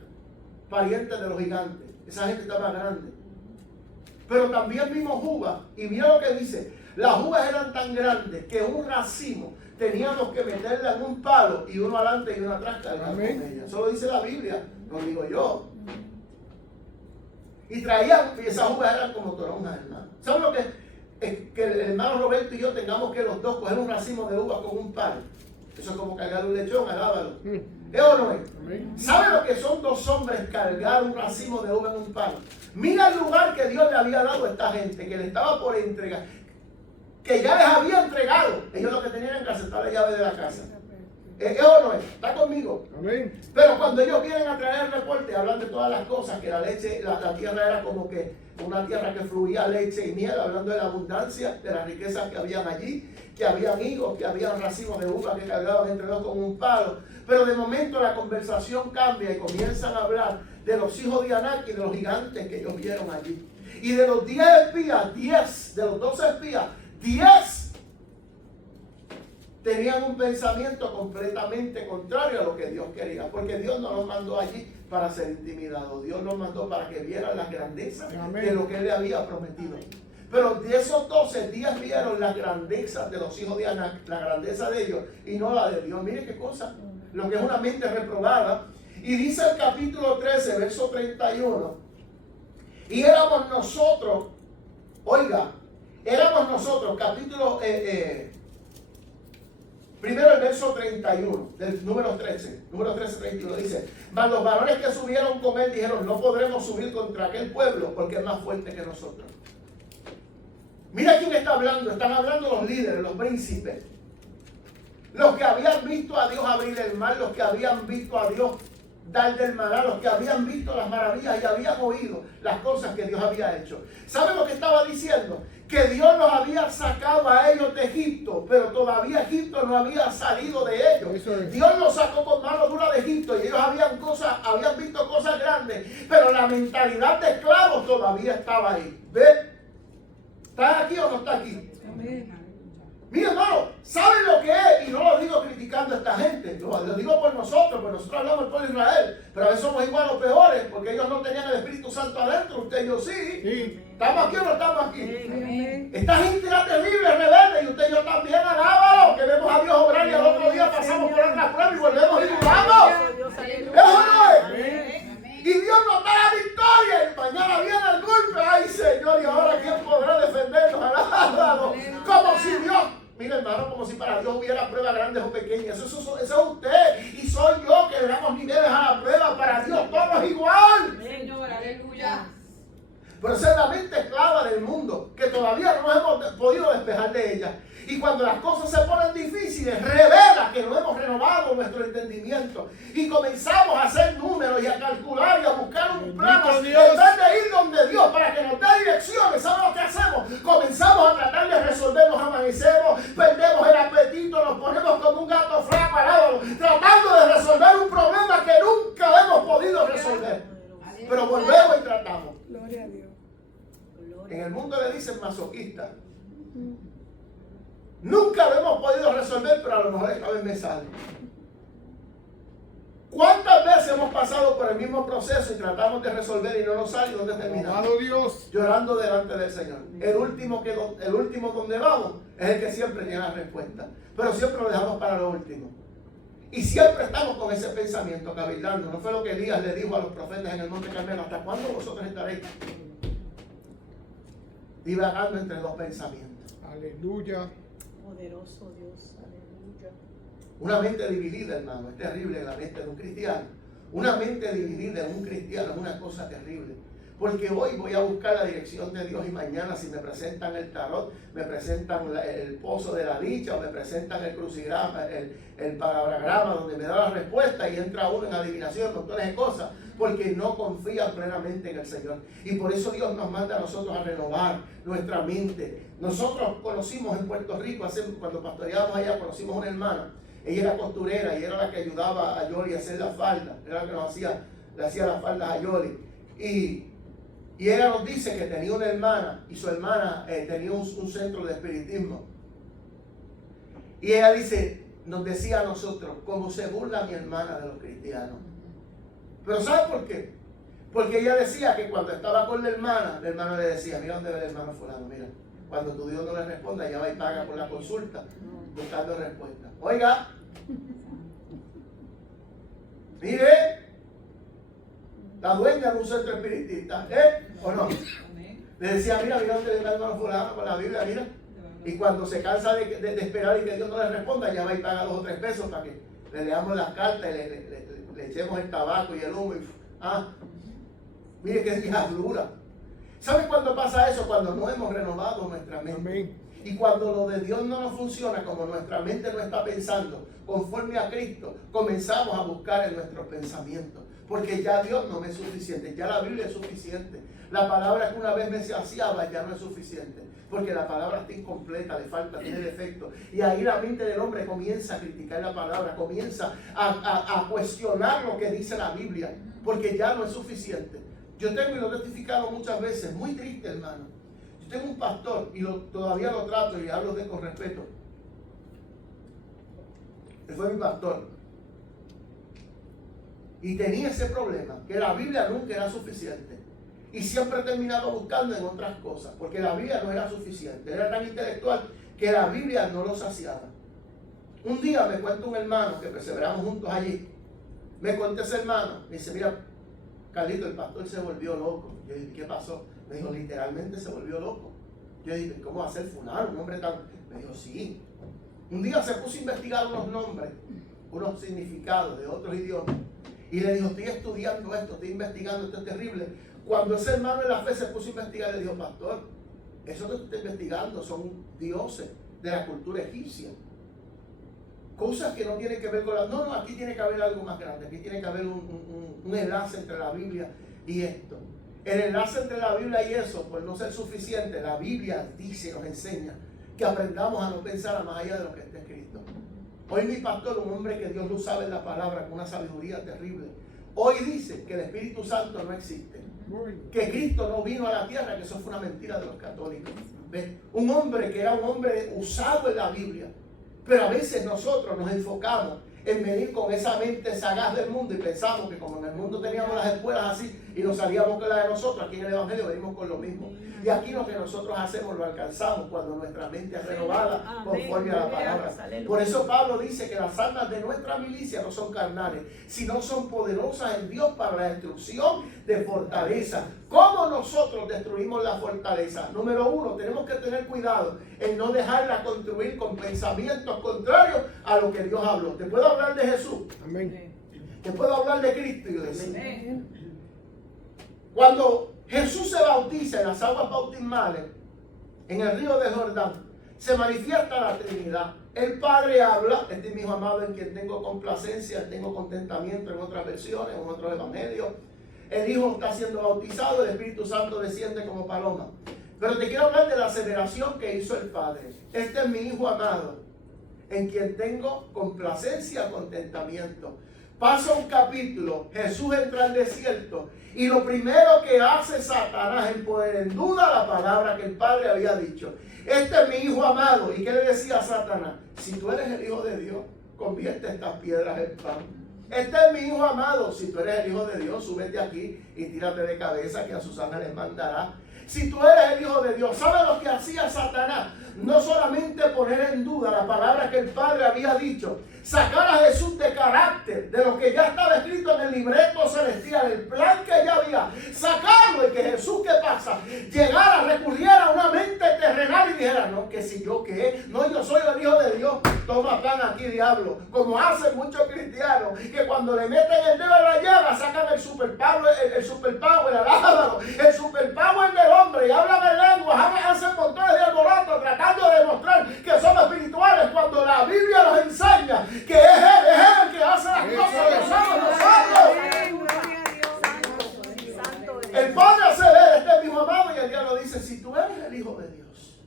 parientes de los gigantes. Esa gente estaba grande. Pero también vimos uvas, y mira lo que dice, las uvas eran tan grandes que un racimo teníamos que meterla en un palo y uno adelante y uno atrás cargar con ella. Eso lo dice la Biblia, no digo yo. Y traían, y esas uvas eran como toronjas, hermano. ¿Saben lo que es? Que el hermano Roberto y yo tengamos que los dos coger un racimo de uvas con un palo. Eso es como cargar un lechón, alábalo. ¿Es o no es? ¿Saben lo que son dos hombres cargar un racimo de uva en un palo? Mira el lugar que Dios le había dado a esta gente, que le estaba por entregar, que ya les había entregado. Ellos lo que tenían era que aceptar la llave de la casa. ¿Es o no es? ¿Está conmigo? Amén. Pero cuando ellos vienen a traer el reporte, hablan de todas las cosas, que la leche, la tierra era como que una tierra que fluía leche y miel, hablando de la abundancia, de las riquezas que habían allí, que habían higos, que habían racimos de uva que cargaban entre dos con un palo. Pero de momento la conversación cambia y comienzan a hablar de los hijos de Anak y de los gigantes que ellos vieron allí. Y de los 10 espías, 10, de los 12 espías, 10 tenían un pensamiento completamente contrario a lo que Dios quería, porque Dios no los mandó allí para ser intimidados. Dios los mandó para que vieran las grandezas de lo que Él le había prometido. Pero de esos 12, 10 vieron las grandezas de los hijos de Anak, la grandeza de ellos, y no la de Dios. Mire qué cosa, lo que es una mente reprobada. Y dice el capítulo 13, verso 31, y éramos nosotros, oiga, éramos nosotros, capítulo, primero el verso 31, del número 13, 31, dice, mas los varones que subieron con él dijeron, no podremos subir contra aquel pueblo porque es más fuerte que nosotros. Mira quién está hablando, están hablando los líderes, los príncipes, los que habían visto a Dios abrir el mar, los que habían visto a Dios dar del maná, los que habían visto las maravillas y habían oído las cosas que Dios había hecho. ¿Saben lo que estaba diciendo? Que Dios los había sacado a ellos de Egipto, pero todavía Egipto no había salido de ellos. Dios los sacó con mano dura de Egipto y ellos habían visto cosas grandes, pero la mentalidad de esclavos todavía estaba ahí. ¿Ven? ¿Está aquí o no está aquí? Amén. Mira, hermano, ¿saben lo que es? Y no lo digo criticando a esta gente, lo digo por nosotros hablamos del pueblo de Israel, pero a veces somos igual o peores, porque ellos no tenían el Espíritu Santo adentro, usted y yo sí. ¿Estamos aquí o no estamos aquí? Amén. Esta gente era terrible, rebelde, y usted y yo también, alábalo, que vemos a Dios obrar y al otro día pasamos por otra prueba y volvemos y dudamos. ¿Eso no es? Y Dios nos da la victoria y mañana viene el golpe. Ay, Señor, y ahora ¿quién podrá defendernos? Alábalo. Como si Dios, mira, hermano, como si para Dios hubiera pruebas grandes o pequeñas. Eso es usted y soy yo que le damos niveles a la prueba. Para Dios todo es igual. Señor, aleluya. Pero esa es la mente esclava del mundo, que todavía no nos hemos podido despejar de ella. Y cuando las cosas se ponen difíciles, revela que no hemos renovado nuestro entendimiento. Y comenzamos a hacer números y a calcular y a buscar un plan. En vez de ir donde Dios para que nos dé direcciones, ¿saben lo que hacemos? Comenzamos a tratar de resolver, nos amanecemos, perdemos el apetito, nos ponemos como un gato flaco al lado, tratando de resolver un problema que nunca hemos podido resolver. Pero volvemos y tratamos. Gloria a Dios. En el mundo le dicen masoquista. Nunca lo hemos podido resolver, pero a lo mejor esta vez me sale. ¿Cuántas veces hemos pasado por el mismo proceso y tratamos de resolver y no nos sale? ¿Dónde terminamos? Dios. Llorando delante del Señor. El último donde vamos es el que siempre tiene la respuesta. Pero siempre lo dejamos para lo último. Y siempre estamos con ese pensamiento cabildando. ¿No fue lo que Elías le dijo a los profetas en el Monte Carmelo? ¿Hasta cuándo vosotros estaréis divagando entre dos pensamientos? Aleluya. Poderoso Dios, aleluya. Una mente dividida, hermano, es terrible la mente de un cristiano. Una mente dividida en un cristiano es una cosa terrible. Porque hoy voy a buscar la dirección de Dios y mañana si me presentan el tarot, me presentan el pozo de la dicha o me presentan el crucigrama, el palabrograma donde me da la respuesta y entra uno en adivinación, montones de cosas, porque no confía plenamente en el Señor. Y por eso Dios nos manda a nosotros a renovar nuestra mente. Nosotros conocimos en Puerto Rico, cuando pastoreábamos allá, conocimos una hermana. Ella era costurera y era la que ayudaba a Yoli a hacer la falda. Era la que le hacía las faldas a Yoli. Y ella nos dice que tenía una hermana y su hermana tenía un centro de espiritismo. Y ella nos decía a nosotros, cómo se burla mi hermana de los cristianos. Pero ¿sabe por qué? Porque ella decía que cuando estaba con la hermana le decía, mira dónde ve el hermano fulano, mira. Cuando tu Dios no le responda, ella va y paga por la consulta, buscando respuesta. Oiga, mire, la dueña de un centro espiritista, ¿o no? Le decía, mira dónde está el hermano fulano con la Biblia, mira. Y cuando se cansa de esperar y que Dios no le responda, ya va y paga 2 o 3 pesos para que le leamos las cartas y le echemos el tabaco y el humo. Mire qué diablura. ¿Sabe cuándo pasa eso? Cuando no hemos renovado nuestra mente. Amén. Y cuando lo de Dios no nos funciona, como nuestra mente no está pensando conforme a Cristo, comenzamos a buscar en nuestros pensamientos. Porque ya Dios no me es suficiente, ya la Biblia es suficiente. La palabra que una vez me saciaba ya no es suficiente. Porque la palabra está incompleta, le falta, tiene defecto. Y ahí la mente del hombre comienza a criticar la palabra, comienza a cuestionar lo que dice la Biblia. Porque ya no es suficiente. Yo tengo, y lo he testificado muchas veces, muy triste, hermano. Yo tengo un pastor y todavía lo trato y hablo de él con respeto. Él fue mi pastor. Y tenía ese problema, que la Biblia nunca era suficiente. Y siempre terminaba buscando en otras cosas, porque la Biblia no era suficiente. Era tan intelectual que la Biblia no lo saciaba. Un día me cuenta un hermano que perseveramos juntos allí. Me cuenta ese hermano, me dice, mira, Carlito, el pastor se volvió loco. Yo dije, ¿qué pasó? Me dijo, literalmente se volvió loco. Yo dije, ¿cómo va a ser fulano? Un hombre tan... Me dijo, sí. Un día se puso a investigar unos nombres, unos significados de otros idiomas. Y le dijo, estoy estudiando esto, estoy investigando, esto es terrible. Cuando ese hermano en la fe se puso a investigar, le dijo, pastor, eso que estoy investigando son dioses de la cultura egipcia. Cosas que no tienen que ver con la... No, aquí tiene que haber algo más grande. Aquí tiene que haber un enlace entre la Biblia y esto. El enlace entre la Biblia y eso, por no ser suficiente, la Biblia dice, nos enseña que aprendamos a no pensar a más allá de lo que está escrito. Hoy mi pastor, un hombre que Dios lo sabe en la palabra con una sabiduría terrible, hoy dice que el Espíritu Santo no existe. Que Cristo no vino a la tierra, que eso fue una mentira de los católicos. ¿Ves? Un hombre que era un hombre usado en la Biblia. Pero a veces nosotros nos enfocamos en venir con esa mente sagaz del mundo y pensamos que como en el mundo teníamos las escuelas así y nos salíamos con la de nosotros, aquí en el Evangelio venimos con lo mismo. Y aquí lo que nosotros hacemos lo alcanzamos cuando nuestra mente es renovada conforme a la palabra. Por eso Pablo dice que las armas de nuestra milicia no son carnales, sino son poderosas en Dios para la destrucción de fortaleza. ¿Cómo nosotros destruimos la fortaleza? Número 1, tenemos que tener cuidado en no dejarla construir con pensamientos contrarios a lo que Dios habló. ¿Te puedo hablar de Jesús? Amén. ¿Te puedo hablar de Cristo? Amén. Cuando Jesús se bautiza en las aguas bautismales, en el río de Jordán, se manifiesta la Trinidad. El Padre habla, este es mi hijo amado en quien tengo complacencia, tengo contentamiento en otras versiones, en otros evangelios. El Hijo está siendo bautizado, el Espíritu Santo desciende como paloma. Pero te quiero hablar de la aseveración que hizo el Padre. Este es mi Hijo amado, en quien tengo complacencia, contentamiento. Pasa un capítulo, Jesús entra al desierto y lo primero que hace Satanás es poner en duda la palabra que el Padre había dicho. Este es mi Hijo amado. ¿Y qué le decía a Satanás? Si tú eres el Hijo de Dios, convierte estas piedras en pan. Este es mi Hijo amado. Si tú eres el Hijo de Dios, súbete aquí y tírate de cabeza que a sus ángeles mandará. Si tú eres el Hijo de Dios, ¿sabes lo que hacía Satanás? No solamente poner en duda la palabra que el Padre había dicho, sacar a Jesús de carácter, de lo que ya estaba escrito en el libreto celestial, el plan que ya había, sacarlo y que Jesús, ¿qué pasa? Llegara, recurriera a una mente terrenal y dijera, no, que si yo qué, no, yo soy el hijo de Dios. Toma pan aquí, diablo. Como hacen muchos cristianos, que cuando le meten el dedo en la llaga, sacan el superpower, el alábalo, el superpower del hombre y hablan en lenguas, hacen montones de alboroto tratando de demostrar que son espirituales, cuando la Biblia nos enseña que es Él el que hace las cosas, no somos nosotros. El Padre hace ver, este es mi amado, y el diablo dice, si tú eres el Hijo de Dios,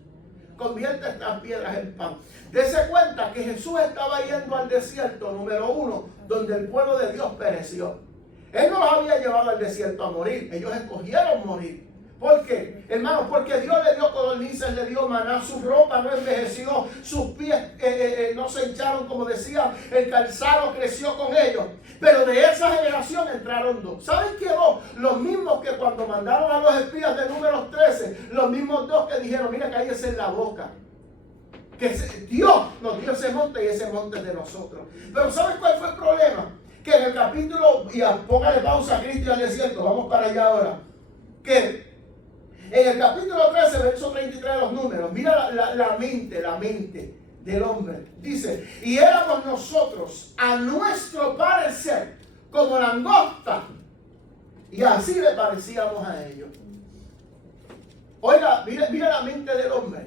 convierte estas piedras en pan. Dese cuenta que Jesús estaba yendo al desierto, número 1, donde el pueblo de Dios pereció. Él no los había llevado al desierto a morir, ellos escogieron morir. ¿Por qué? Hermanos, porque Dios le dio codornices, le dio maná, su ropa no envejeció, sus pies no se hincharon, como decía, el calzado creció con ellos. Pero de esa generación entraron 2. ¿Saben qué 2? Los mismos que cuando mandaron a los espías de Números 13, los mismos 2 que dijeron, mira, cállese en la boca. Que Dios nos dio ese monte y ese monte es de nosotros. Pero ¿saben cuál fue el problema? Que en el capítulo, y póngale pausa a Cristo y al desierto, vamos para allá ahora. Que en el capítulo 13, verso 33 de los Números, mira la mente del hombre. Dice, y éramos nosotros a nuestro parecer como langosta, y así le parecíamos a ellos. Oiga, mira la mente del hombre,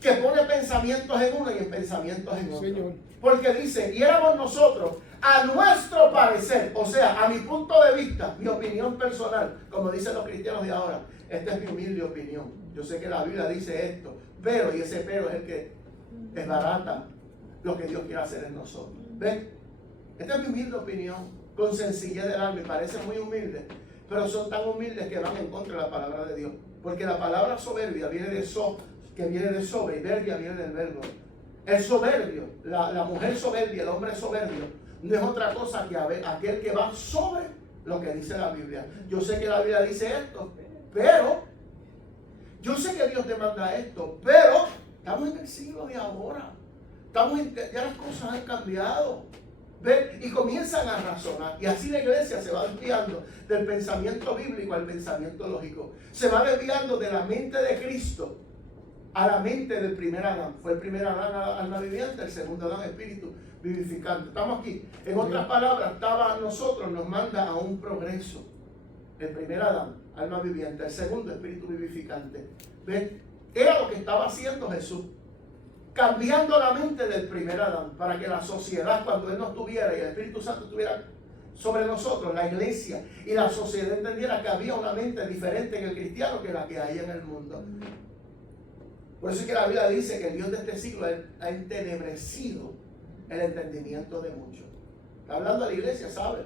que pone pensamientos en uno y en pensamientos en otro. Señor. Porque dice, y éramos nosotros a nuestro parecer, o sea, a mi punto de vista, mi opinión personal, como dicen los cristianos de ahora. Esta es mi humilde opinión. Yo sé que la Biblia dice esto, pero, y ese pero es el que desbarata lo que Dios quiere hacer en nosotros. ¿Ven? Esta es mi humilde opinión, con sencillez del alma, y parece muy humilde, pero son tan humildes que van en contra de la palabra de Dios. Porque la palabra soberbia viene de que viene de sobre, y verbia viene del verbo. El soberbio, la mujer soberbia, el hombre soberbio, no es otra cosa que aquel que va sobre lo que dice la Biblia. Yo sé que la Biblia dice esto, pero yo sé que Dios demanda esto, pero estamos en el siglo de ahora. Ya las cosas han cambiado. ¿Ven? Y comienzan a razonar. Y así la iglesia se va desviando del pensamiento bíblico al pensamiento lógico. Se va desviando de la mente de Cristo a la mente del primer Adán. Fue el primer Adán alma viviente, el segundo Adán espíritu vivificante. Estamos aquí. En otras palabras, nos manda a un progreso. El primer Adán, alma viviente. El segundo, espíritu vivificante. ¿Ven? Era lo que estaba haciendo Jesús. Cambiando la mente del primer Adán, para que la sociedad, cuando Él no estuviera y el Espíritu Santo estuviera sobre nosotros, la iglesia y la sociedad entendiera que había una mente diferente en el cristiano que la que hay en el mundo. Por eso es que la Biblia dice que el Dios de este siglo ha entenebrecido el entendimiento de muchos. Está hablando de la iglesia, ¿sabe?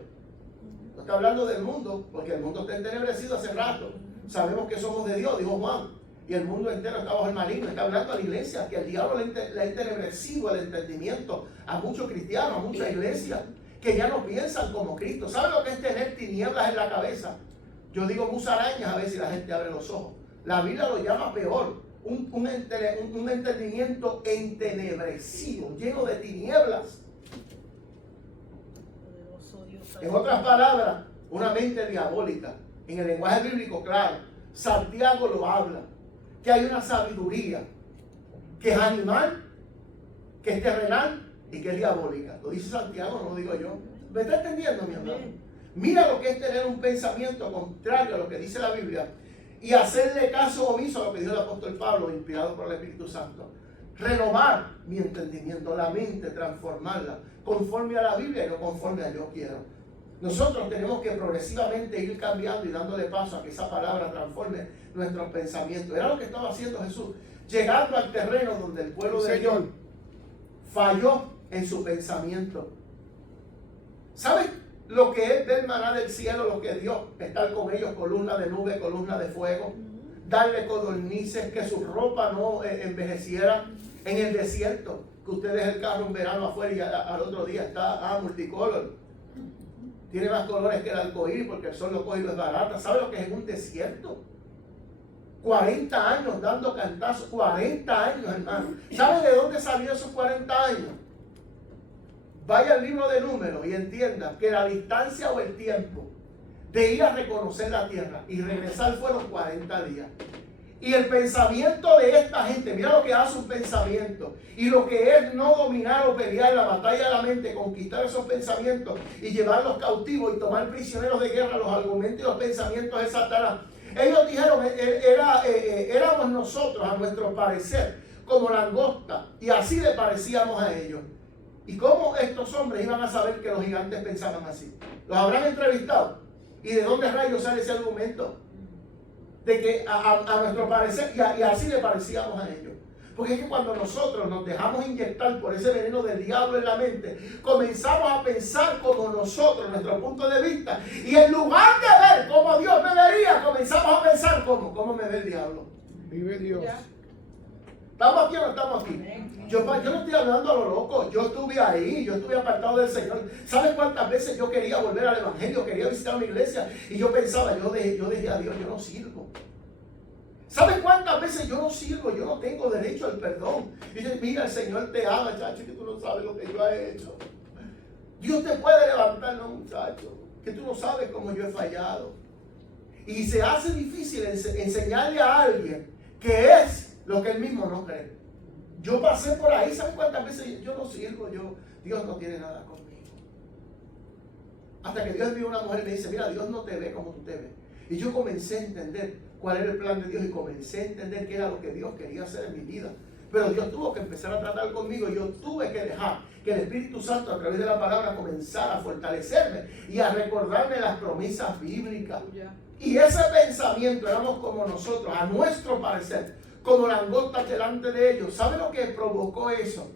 No está hablando del mundo, porque el mundo está entenebrecido hace rato. Sabemos que somos de Dios, dijo Juan. Y el mundo entero está bajo el maligno. Está hablando a la iglesia, que el diablo le ha entenebrecido el entendimiento a muchos cristianos, a muchas iglesias, que ya no piensan como Cristo. ¿Sabe lo que es tener tinieblas en la cabeza? Yo digo musarañas a ver si la gente abre los ojos. La Biblia lo llama peor. Un entendimiento entenebrecido, lleno de tinieblas. En otras palabras, una mente diabólica. En el lenguaje bíblico, claro, Santiago lo habla. Que hay una sabiduría que es animal, que es terrenal y que es diabólica. Lo dice Santiago, no lo digo yo. ¿Me está entendiendo, mi hermano? Mira lo que es tener un pensamiento contrario a lo que dice la Biblia y hacerle caso omiso a lo que dijo el apóstol Pablo, inspirado por el Espíritu Santo. Renovar mi entendimiento, la mente, transformarla conforme a la Biblia y no conforme a yo quiero. Nosotros tenemos que progresivamente ir cambiando y dándole paso a que esa palabra transforme nuestros pensamientos. Era lo que estaba haciendo Jesús, llegando al terreno donde el pueblo de Dios falló en su pensamiento. ¿Saben lo que es ver maná del cielo? Lo que Dios, estar con ellos, columna de nube, columna de fuego, darle codornices, que su ropa no envejeciera en el desierto, que usted deje el carro un verano afuera y al otro día está multicolor. Tiene más colores que el arcoíris porque el sol lo coge y lo desbarata. ¿Sabe lo que es en un desierto? 40 años dando cantazos. 40 años, hermano. ¿Sabe de dónde salió esos 40 años? Vaya al libro de Números y entienda que la distancia o el tiempo de ir a reconocer la tierra y regresar fueron 40 días. Y el pensamiento de esta gente, mira lo que hace un pensamiento. Y lo que es no dominar o pelear la batalla de la mente, conquistar esos pensamientos y llevarlos cautivos y tomar prisioneros de guerra los argumentos y los pensamientos de Satanás. Ellos dijeron, éramos nosotros, a nuestro parecer, como langosta, y así le parecíamos a ellos. ¿Y cómo estos hombres iban a saber que los gigantes pensaban así? ¿Los habrán entrevistado? ¿Y de dónde rayos sale ese argumento? De que a nuestro parecer, y así le parecíamos a ellos. Porque es que cuando nosotros nos dejamos inyectar por ese veneno del diablo en la mente, comenzamos a pensar como nosotros, nuestro punto de vista, y en lugar de ver como Dios me vería, comenzamos a pensar cómo me ve el diablo. Vive Dios. ¿Estamos aquí o no estamos aquí? Yo no estoy hablando a lo loco. Yo estuve ahí, yo estuve apartado del Señor. ¿Sabes cuántas veces yo quería volver al Evangelio? Quería visitar una iglesia y yo pensaba, yo dejé a Dios, yo no sirvo. ¿Sabes cuántas veces yo no sirvo? Yo no tengo derecho al perdón. Y yo, mira, el Señor te ama, chacho, que tú no sabes lo que yo he hecho. Dios te puede levantar, no, muchacho, que tú no sabes cómo yo he fallado. Y se hace difícil enseñarle a alguien que es lo que él mismo no cree. Yo pasé por ahí, ¿sabes cuántas veces yo no sirvo? Dios no tiene nada conmigo. Hasta que Dios envió una mujer y me dice, mira, Dios no te ve como tú te ves. Y yo comencé a entender cuál era el plan de Dios y comencé a entender qué era lo que Dios quería hacer en mi vida. Pero Dios tuvo que empezar a tratar conmigo y yo tuve que dejar que el Espíritu Santo a través de la palabra comenzara a fortalecerme y a recordarme las promesas bíblicas. Y ese pensamiento éramos como nosotros, a nuestro parecer, como langostas delante de ellos. ¿Sabe lo que provocó eso?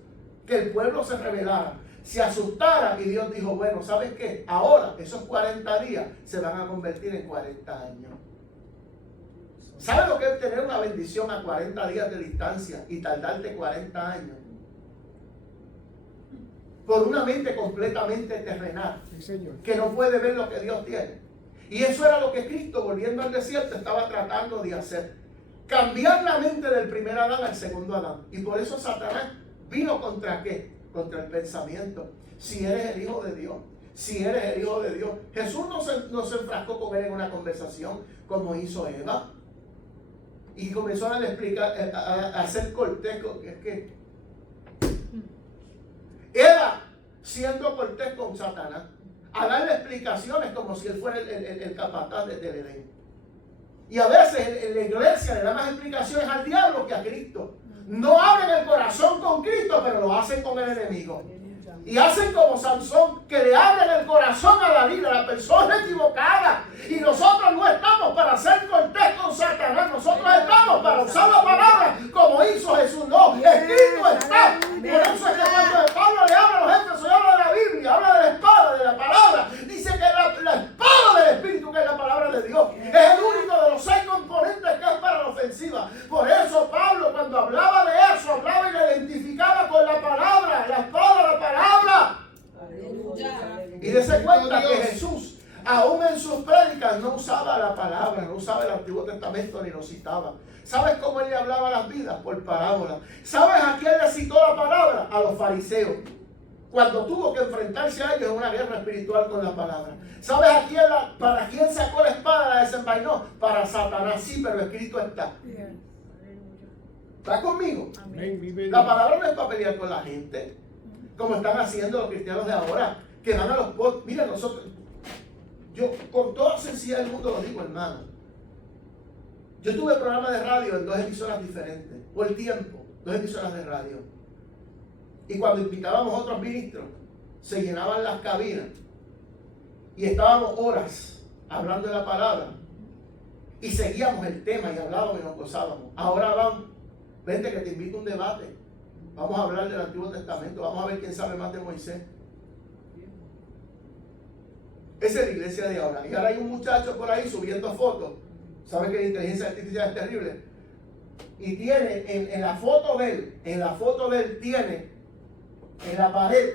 Que el pueblo se rebelara, se asustara y Dios dijo, bueno, ¿sabes qué? Ahora esos 40 días se van a convertir en 40 años. ¿Sabe lo que es tener una bendición a 40 días de distancia y tardarte 40 años? Por una mente completamente terrenal, Sí, Señor. que no puede ver lo que Dios tiene. Y eso era lo que Cristo, volviendo al desierto, estaba tratando de hacer. Cambiar la mente del primer Adán al segundo Adán. Y por eso Satanás vino ¿contra qué? Contra el pensamiento. Si eres el Hijo de Dios. Si eres el Hijo de Dios. Jesús no se enfrascó con él en una conversación como hizo Eva. Y comenzó a explicar, a hacer cortés. Es que Eva, siendo cortés con Satanás, a darle explicaciones como si él fuera el capataz del Edén. Y a veces en la iglesia le dan más explicaciones al diablo que a Cristo. No abren el corazón con Cristo, pero lo hacen con el enemigo. Y hacen como Sansón, que le abren el corazón a la persona equivocada. Y nosotros no estamos para hacer cortés con Satanás. Nosotros estamos para usar la palabra como hizo Jesús. No, escrito está. Por eso es que cuando Pablo le habla a los Efesios, habla de la Biblia, habla de la espada, de la palabra. Dice que la espada del Espíritu, que es la palabra de Dios, es el único de los 6 componentes que es para la ofensiva. Por eso Pablo, cuando hablaba de eso, hablaba y le identificaba con la palabra, la espada, la palabra. Y dése cuenta que Jesús, aún en sus prédicas, no usaba la palabra, no usaba el Antiguo Testamento ni lo citaba. ¿Sabes cómo él le hablaba a las vidas? Por parábola. ¿Sabes a quién le citó la palabra? A los fariseos. Cuando tuvo que enfrentarse a ellos en una guerra espiritual con la palabra. ¿Sabes para quién sacó la espada, la desenvainó? Para Satanás, sí, pero escrito está. ¿Está conmigo? Amén. La palabra no es para pelear con la gente, como están haciendo los cristianos de ahora, que van a los podcasts. Mira, nosotros, yo con toda sencillez del mundo lo digo, hermano. Yo tuve programa de radio en 2 emisoras diferentes, por tiempo, 2 emisoras de radio. Y cuando invitábamos a otros ministros, se llenaban las cabinas y estábamos horas hablando de la palabra y seguíamos el tema y hablábamos y nos gozábamos. Ahora vente que te invito a un debate. Vamos a hablar del Antiguo Testamento. Vamos a ver quién sabe más de Moisés. Esa es la iglesia de ahora. Y ahora hay un muchacho por ahí subiendo fotos. ¿Sabe que la inteligencia artificial es terrible? Y tiene en la foto de él tiene en la pared.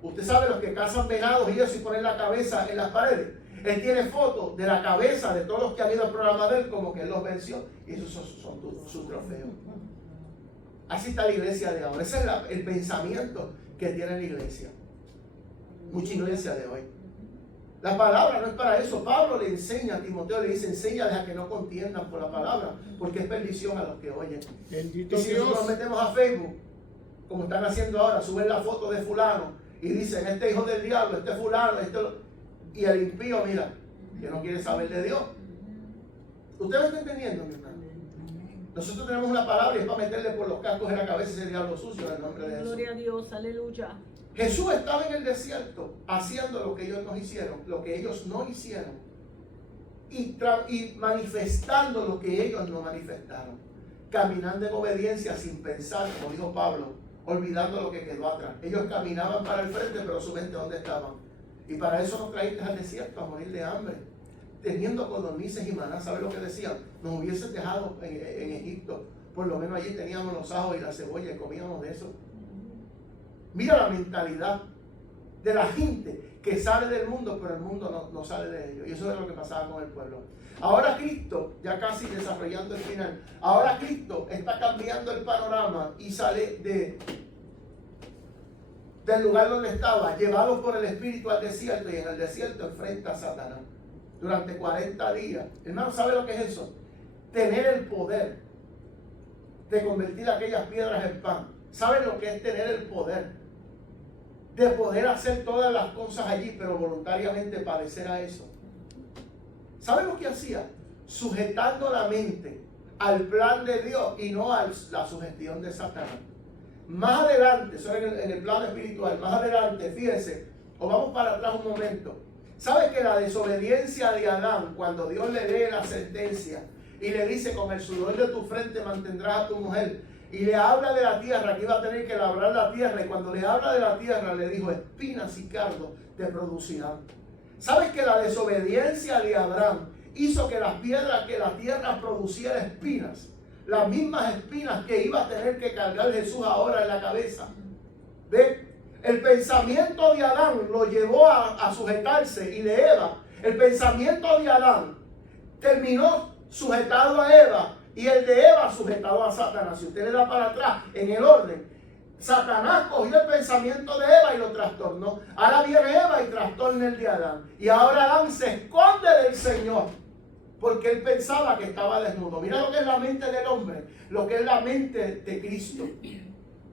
Usted sabe los que cazan venados y eso y ponen la cabeza en las paredes. Él tiene fotos de la cabeza de todos los que han ido al programa de él, como que él los venció. Y esos son sus trofeos. Así está la iglesia de ahora. Ese es el pensamiento que tiene la iglesia. Mucha iglesia de hoy. La palabra no es para eso. Pablo le enseña a Timoteo, le dice, enséñales a que no contiendan por la palabra, porque es bendición a los que oyen. Bendito Y si Dios. nosotros nos metemos a Facebook, como están haciendo ahora, suben la foto de fulano y dicen, este hijo del diablo, este fulano, y el impío, mira, que no quiere saber de Dios. ¿Usted me está entendiendo, mi hermano? Nosotros tenemos una palabra y es para meterle por los cascos en la cabeza ese diablo sucio en el nombre de Jesús. Gloria a Dios, aleluya. Jesús estaba en el desierto haciendo lo que ellos no hicieron, y manifestando lo que ellos no manifestaron, caminando en obediencia sin pensar, como dijo Pablo, olvidando lo que quedó atrás. Ellos caminaban para el frente, pero su mente ¿dónde estaban? Y para eso nos trajiste al desierto, a morir de hambre, teniendo codornices y maná. ¿Sabes lo que decían? Nos hubiesen dejado en Egipto, por lo menos allí teníamos los ajos y la cebolla y comíamos de eso. Mira la mentalidad de la gente que sale del mundo, pero el mundo no sale de ellos. Y eso es lo que pasaba con el pueblo. Ahora Cristo, ya casi desarrollando el final, ahora Cristo está cambiando el panorama y sale del lugar donde estaba, llevado por el Espíritu al desierto, y en el desierto enfrenta a Satanás durante 40 días. Hermano, ¿sabe lo que es eso? Tener el poder de convertir aquellas piedras en pan. ¿Sabe lo que es tener el poder de poder hacer todas las cosas allí, pero voluntariamente padecer a eso? ¿Sabe lo que hacía? Sujetando la mente al plan de Dios y no a la sugestión de Satanás. Más adelante, eso en el plano espiritual, más adelante, fíjense, o vamos para atrás un momento. ¿Sabe que la desobediencia de Adán, cuando Dios le lee la sentencia y le dice, con el sudor de tu frente mantendrás a tu mujer, y le habla de la tierra, que iba a tener que labrar la tierra, y cuando le habla de la tierra le dijo, espinas y cardos te producirán? ¿Sabes que la desobediencia de Abraham hizo que las piedras, que la tierra produciera espinas? Las mismas espinas que iba a tener que cargar Jesús ahora en la cabeza. ¿Ve? El pensamiento de Adán lo llevó a sujetarse, y de Eva, el pensamiento de Adán terminó sujetado a Eva, y el de Eva sujetado a Satanás. Si usted le da para atrás en el orden, Satanás cogió el pensamiento de Eva y lo trastornó. Ahora viene Eva y trastorna el de Adán. Y ahora Adán se esconde del Señor porque él pensaba que estaba desnudo. Mira lo que es la mente del hombre, lo que es la mente de Cristo.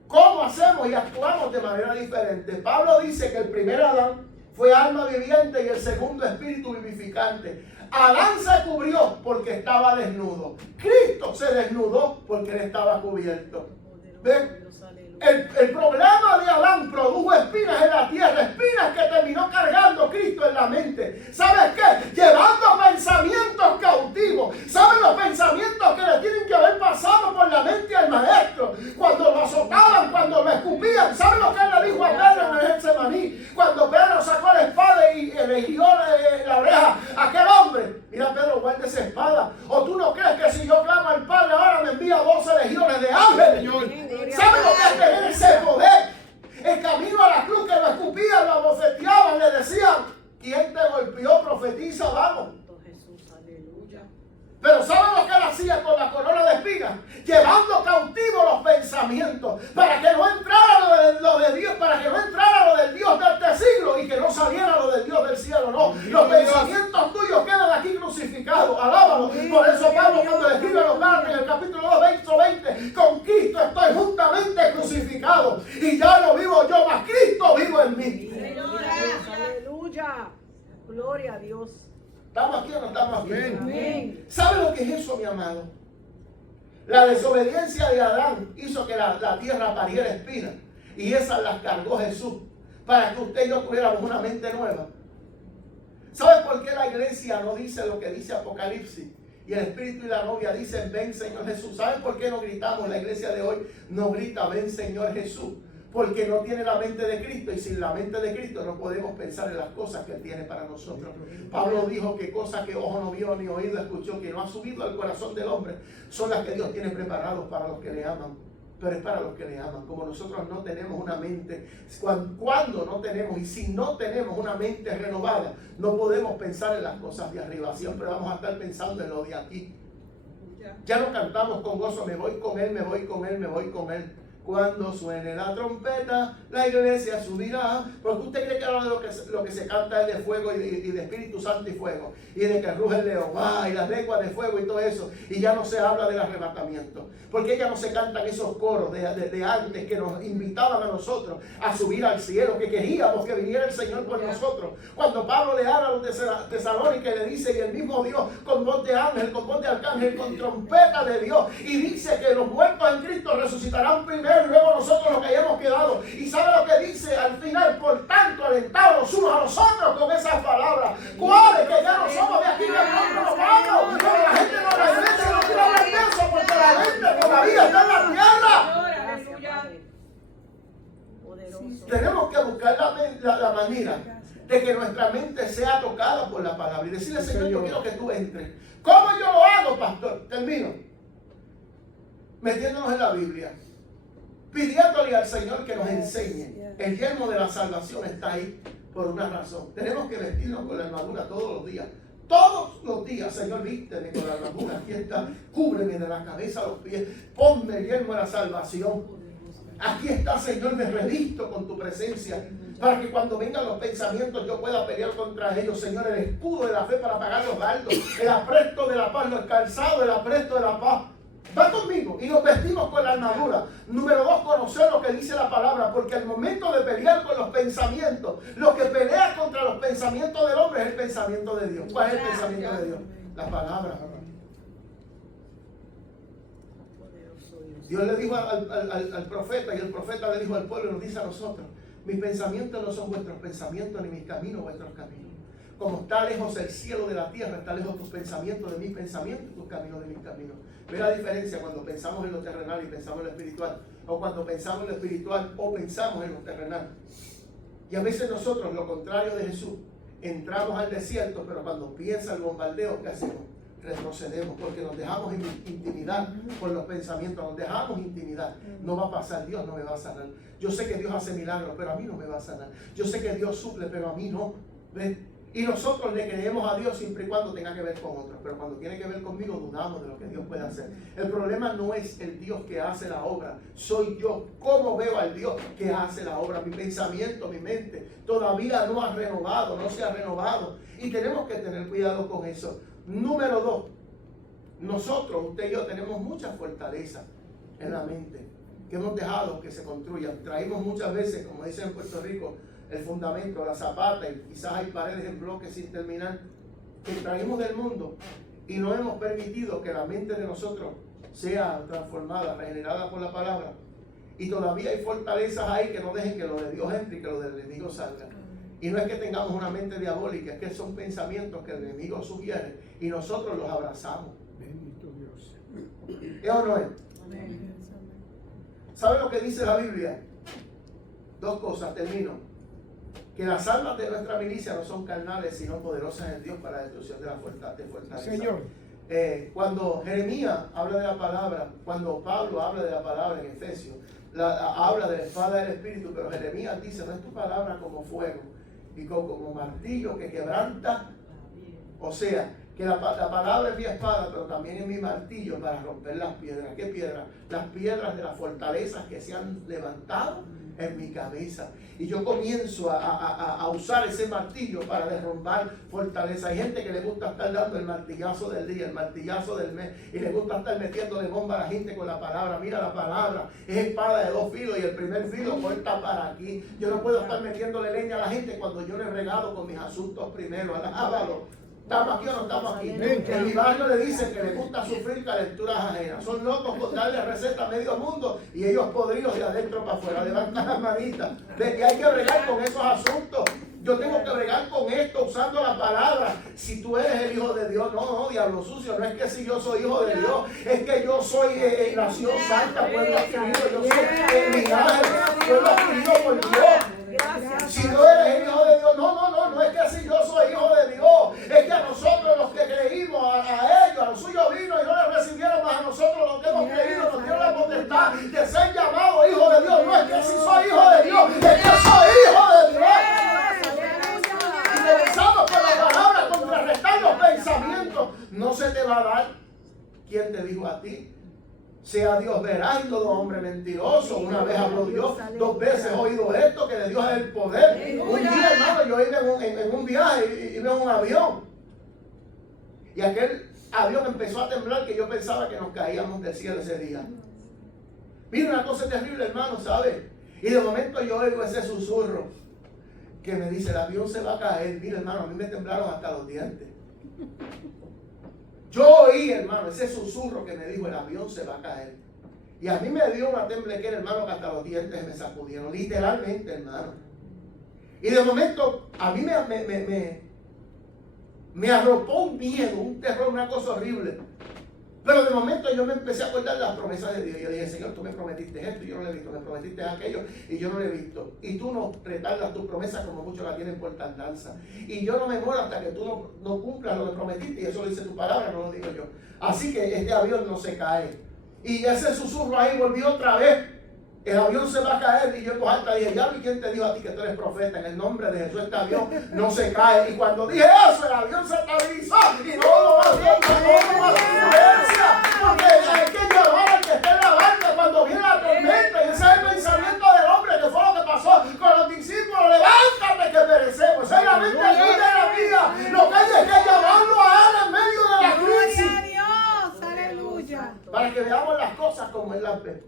¿Cómo hacemos y actuamos de manera diferente? Pablo dice que el primer Adán fue alma viviente y el segundo espíritu vivificante. Adán se cubrió porque estaba desnudo. Cristo se desnudó porque él estaba cubierto. ¿Ven? El problema de Adán produjo espinas en la tierra, espinas que terminó cargando Cristo en la mente. ¿Sabes qué? Llevando pensamientos cautivos. ¿Saben los pensamientos que le tienen que haber pasado por la mente al maestro? Cuando lo azotaban, cuando lo escupían. ¿Saben lo que él le dijo a Pedro en el Getsemaní? Cuando Pedro sacó la espada y le hirió la oreja a aquel hombre. Mira, Pedro, guarda esa espada. ¿O tú no crees que si yo clamo al Padre ahora me envía 12 legiones de ángeles? ¿Saben lo que es tener ese poder? El camino a la cruz, que lo escupían, lo abofeteaban, le decían, ¿quién te golpeó? Profetiza, vamos. Jesús, aleluya. Pero ¿saben lo que él hacía con la corona de espinas? Llevando cautivos los pensamientos, para que no entrara lo de Dios, para que no entrara lo del Dios de este siglo y que no saliera lo del Dios del cielo. No, los pensamientos tuyos quedan aquí crucificados. Alábalo. Por eso Pablo, cuando le escribe a los Gálatas en el capítulo 2, verso 20, con Cristo estoy juntamente crucificado y ya no vivo yo, mas Cristo vivo en mí. Aleluya. Gloria a Dios. ¿Estamos aquí o no estamos aquí? Amén. ¿Sabe lo que es eso, mi amado? La desobediencia de Adán hizo que la tierra pariera espinas, y esas las cargó Jesús para que usted y yo tuviéramos una mente nueva. ¿Sabe por qué la iglesia no dice lo que dice Apocalipsis? Y el Espíritu y la novia dicen, ven Señor Jesús. ¿Sabe por qué no gritamos? La iglesia de hoy no grita, ven Señor Jesús. Porque no tiene la mente de Cristo, y sin la mente de Cristo no podemos pensar en las cosas que Él tiene para nosotros. Pablo dijo que cosas que ojo no vio ni oído escuchó, que no ha subido al corazón del hombre, son las que Dios tiene preparados para los que le aman. Pero es para los que le aman. Como nosotros no tenemos una mente, cuando no tenemos, y si no tenemos una mente renovada, no podemos pensar en las cosas de arriba. Siempre vamos a estar pensando en lo de aquí. Ya no cantamos con gozo, me voy con Él, me voy con Él, me voy con Él. Cuando suene la trompeta, la iglesia subirá. Porque usted cree que ahora lo que se canta es de fuego y de Espíritu Santo y fuego. Y de que ruge el león, y las lenguas de fuego y todo eso. Y ya no se habla del arrebatamiento. Porque ya no se cantan esos coros de antes que nos invitaban a nosotros a subir al cielo. Que queríamos que viniera el Señor por nosotros. Cuando Pablo le habla a los tesalónicos y le dice, y el mismo Dios con voz de ángel, con voz de arcángel, con trompeta de Dios. Y dice que los muertos en Cristo resucitarán primero. Y luego nosotros los que hayamos quedado. Y sabe lo que dice al final: por tanto, alentados los unos a los otros con esas palabras. ¿Cuáles? Que ya no somos de aquí del mundo, nos vamos. Pero la gente no regresa y no quiere hablar de eso, porque la gente todavía está en la tierra. Tenemos que buscar la manera de que nuestra mente sea tocada por la palabra y decirle: Señor, yo quiero que tú entres. ¿Cómo yo lo hago, pastor? Termino metiéndonos en la Biblia, pidiéndole al Señor que nos enseñe. El yelmo de la salvación está ahí por una razón. Tenemos que vestirnos con la armadura todos los días. Todos los días: Señor, vísteme con la armadura. Aquí está, cúbreme de la cabeza a los pies. Ponme el yelmo de la salvación. Aquí está, Señor, me revisto con tu presencia, para que cuando vengan los pensamientos yo pueda pelear contra ellos. Señor, el escudo de la fe para apagar los dardos, el apresto de la paz, el calzado, el apresto de la paz. Va conmigo y nos vestimos con la armadura. Número 2, conocer lo que dice la palabra, porque al momento de pelear con los pensamientos, lo que pelea contra los pensamientos del hombre es el pensamiento de Dios. ¿Cuál es el pensamiento de Dios? La palabra. Dios le dijo al profeta, y el profeta le dijo al pueblo y nos dice a nosotros: mis pensamientos no son vuestros pensamientos, ni mis caminos vuestros caminos. Como está lejos el cielo de la tierra, está lejos tus pensamientos de mis pensamientos y tus caminos de mis caminos. ¿Ve la diferencia cuando pensamos en lo terrenal y pensamos en lo espiritual? O cuando pensamos en lo espiritual o pensamos en lo terrenal. Y a veces nosotros, lo contrario de Jesús, entramos al desierto, pero cuando piensa el bombardeo, ¿qué hacemos? Retrocedemos, porque nos dejamos intimidar por los pensamientos, nos dejamos intimidar. No va a pasar, Dios no me va a sanar. Yo sé que Dios hace milagros, pero a mí no me va a sanar. Yo sé que Dios suple, pero a mí no. ¿Ven? Y nosotros le creemos a Dios siempre y cuando tenga que ver con otros, pero cuando tiene que ver conmigo dudamos de lo que Dios puede hacer. El problema no es el Dios que hace la obra, soy yo. ¿Cómo veo al Dios que hace la obra? Mi pensamiento, mi mente todavía no ha renovado, no se ha renovado, y tenemos que tener cuidado con eso. Número 2, nosotros, usted y yo, tenemos mucha fortaleza en la mente que hemos dejado que se construyan. Traímos muchas veces, como dicen en Puerto Rico, el fundamento, la zapata, y quizás hay paredes en bloques sin terminar, que traímos del mundo y no hemos permitido que la mente de nosotros sea transformada, regenerada por la palabra. Y todavía hay fortalezas ahí que no dejen que lo de Dios entre y que lo del enemigo salga. Y no es que tengamos una mente diabólica, es que son pensamientos que el enemigo sugiere y nosotros los abrazamos. Bendito Dios. ¿Es o no es? ¿Sabe lo que dice la Biblia? 2 cosas, termino. Que las armas de nuestra milicia no son carnales, sino poderosas en Dios para la destrucción de la fortaleza. Señor. Cuando Jeremías habla de la palabra, cuando Pablo habla de la palabra en Efesios, habla de la espada del Espíritu, pero Jeremías dice: no es tu palabra como fuego y como martillo que quebranta. O sea, que la palabra es mi espada, pero también es mi martillo para romper las piedras. ¿Qué piedras? Las piedras de las fortalezas que se han levantado en mi cabeza. Y yo comienzo a usar ese martillo para derrumbar fortaleza. Hay gente que le gusta estar dando el martillazo del día, el martillazo del mes, y le gusta estar metiéndole bomba a la gente con la palabra. Mira, la palabra es espada de 2 filos y el primer filo corta para aquí. Yo no puedo estar metiéndole leña a la gente cuando yo le he regado con mis asuntos primero. Alábalo. ¿Estamos aquí o no estamos aquí? En mi barrio le dicen que les gusta sufrir calenturas ajenas. Son locos por darle receta a medio mundo y ellos podridos de adentro para afuera. Levantan las manitas. ¿Ves? Que hay que bregar con esos asuntos. Yo tengo que bregar con esto usando la palabra. Si tú eres el hijo de Dios, no, diablo sucio. No es que si yo soy hijo de Dios, es que yo soy nación santa, pueblo adquirido. Yo soy linaje, pueblo adquirido por Dios. Si no eres el hijo de Dios, no es que si yo soy hijo de Dios, es que a nosotros los que creímos, a ellos, a los suyos vino y no les recibieron, más a nosotros los que hemos creído nos dio la potestad de ser llamados hijos de Dios. No es que si soy hijo de Dios, es que soy hijo de Dios. Y comenzamos con la palabra, contrarrestar los pensamientos. No se te va a dar. ¿Quién te dijo a ti? sea Dios veraz y todo hombre mentiroso. Una vez habló Dios, 2 veces he oído esto, que de Dios es el poder. Un día, hermano, yo iba en un viaje, iba en un avión. Y aquel avión empezó a temblar que yo pensaba que nos caíamos del cielo ese día. Mira, una cosa terrible, hermano, ¿sabes? Y de momento yo oigo ese susurro que me dice, el avión se va a caer. Mira, hermano, a mí me temblaron hasta los dientes. Yo oí, hermano, ese susurro que me dijo, el avión se va a caer. Y a mí me dio una temblequera, hermano, que hasta los dientes me sacudieron, literalmente, hermano. Y de momento, a mí me arropó un miedo, un terror, una cosa horrible. Pero de momento yo me empecé a acordar de las promesas de Dios. Yo dije, Señor, tú me prometiste esto y yo no lo he visto. Me prometiste aquello y yo no lo he visto. Y tú no retardas tus promesas como muchos la tienen por tardanza. Y yo no me muero hasta que tú no cumplas lo que prometiste. Y eso lo dice tu palabra, no lo digo yo. Así que este avión no se cae. Y ese susurro ahí volvió otra vez. El avión se va a caer. Y yo en voz alta dije, ya, ¿y quién te dijo a ti que tú eres profeta? En el nombre de Jesús este avión no se cae. Y cuando dije eso, el avión se estabilizó. Y no lo va haciendo, no lo va haciendo. Porque hay que llevar al que esté en la barca cuando viene la tormenta. Y ese es el pensamiento del hombre, que fue lo que pasó con los discípulos. Levántate que perecemos. Esa es la mente de la vida. Lo que hay es que llamarlo a él en medio de la crisis. Gloria a Dios, aleluya. Para que veamos las cosas como él las ve.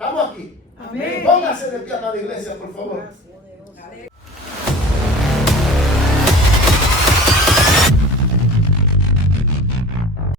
¿Estamos aquí? Amén. Póngase de pie, amada iglesia, por favor.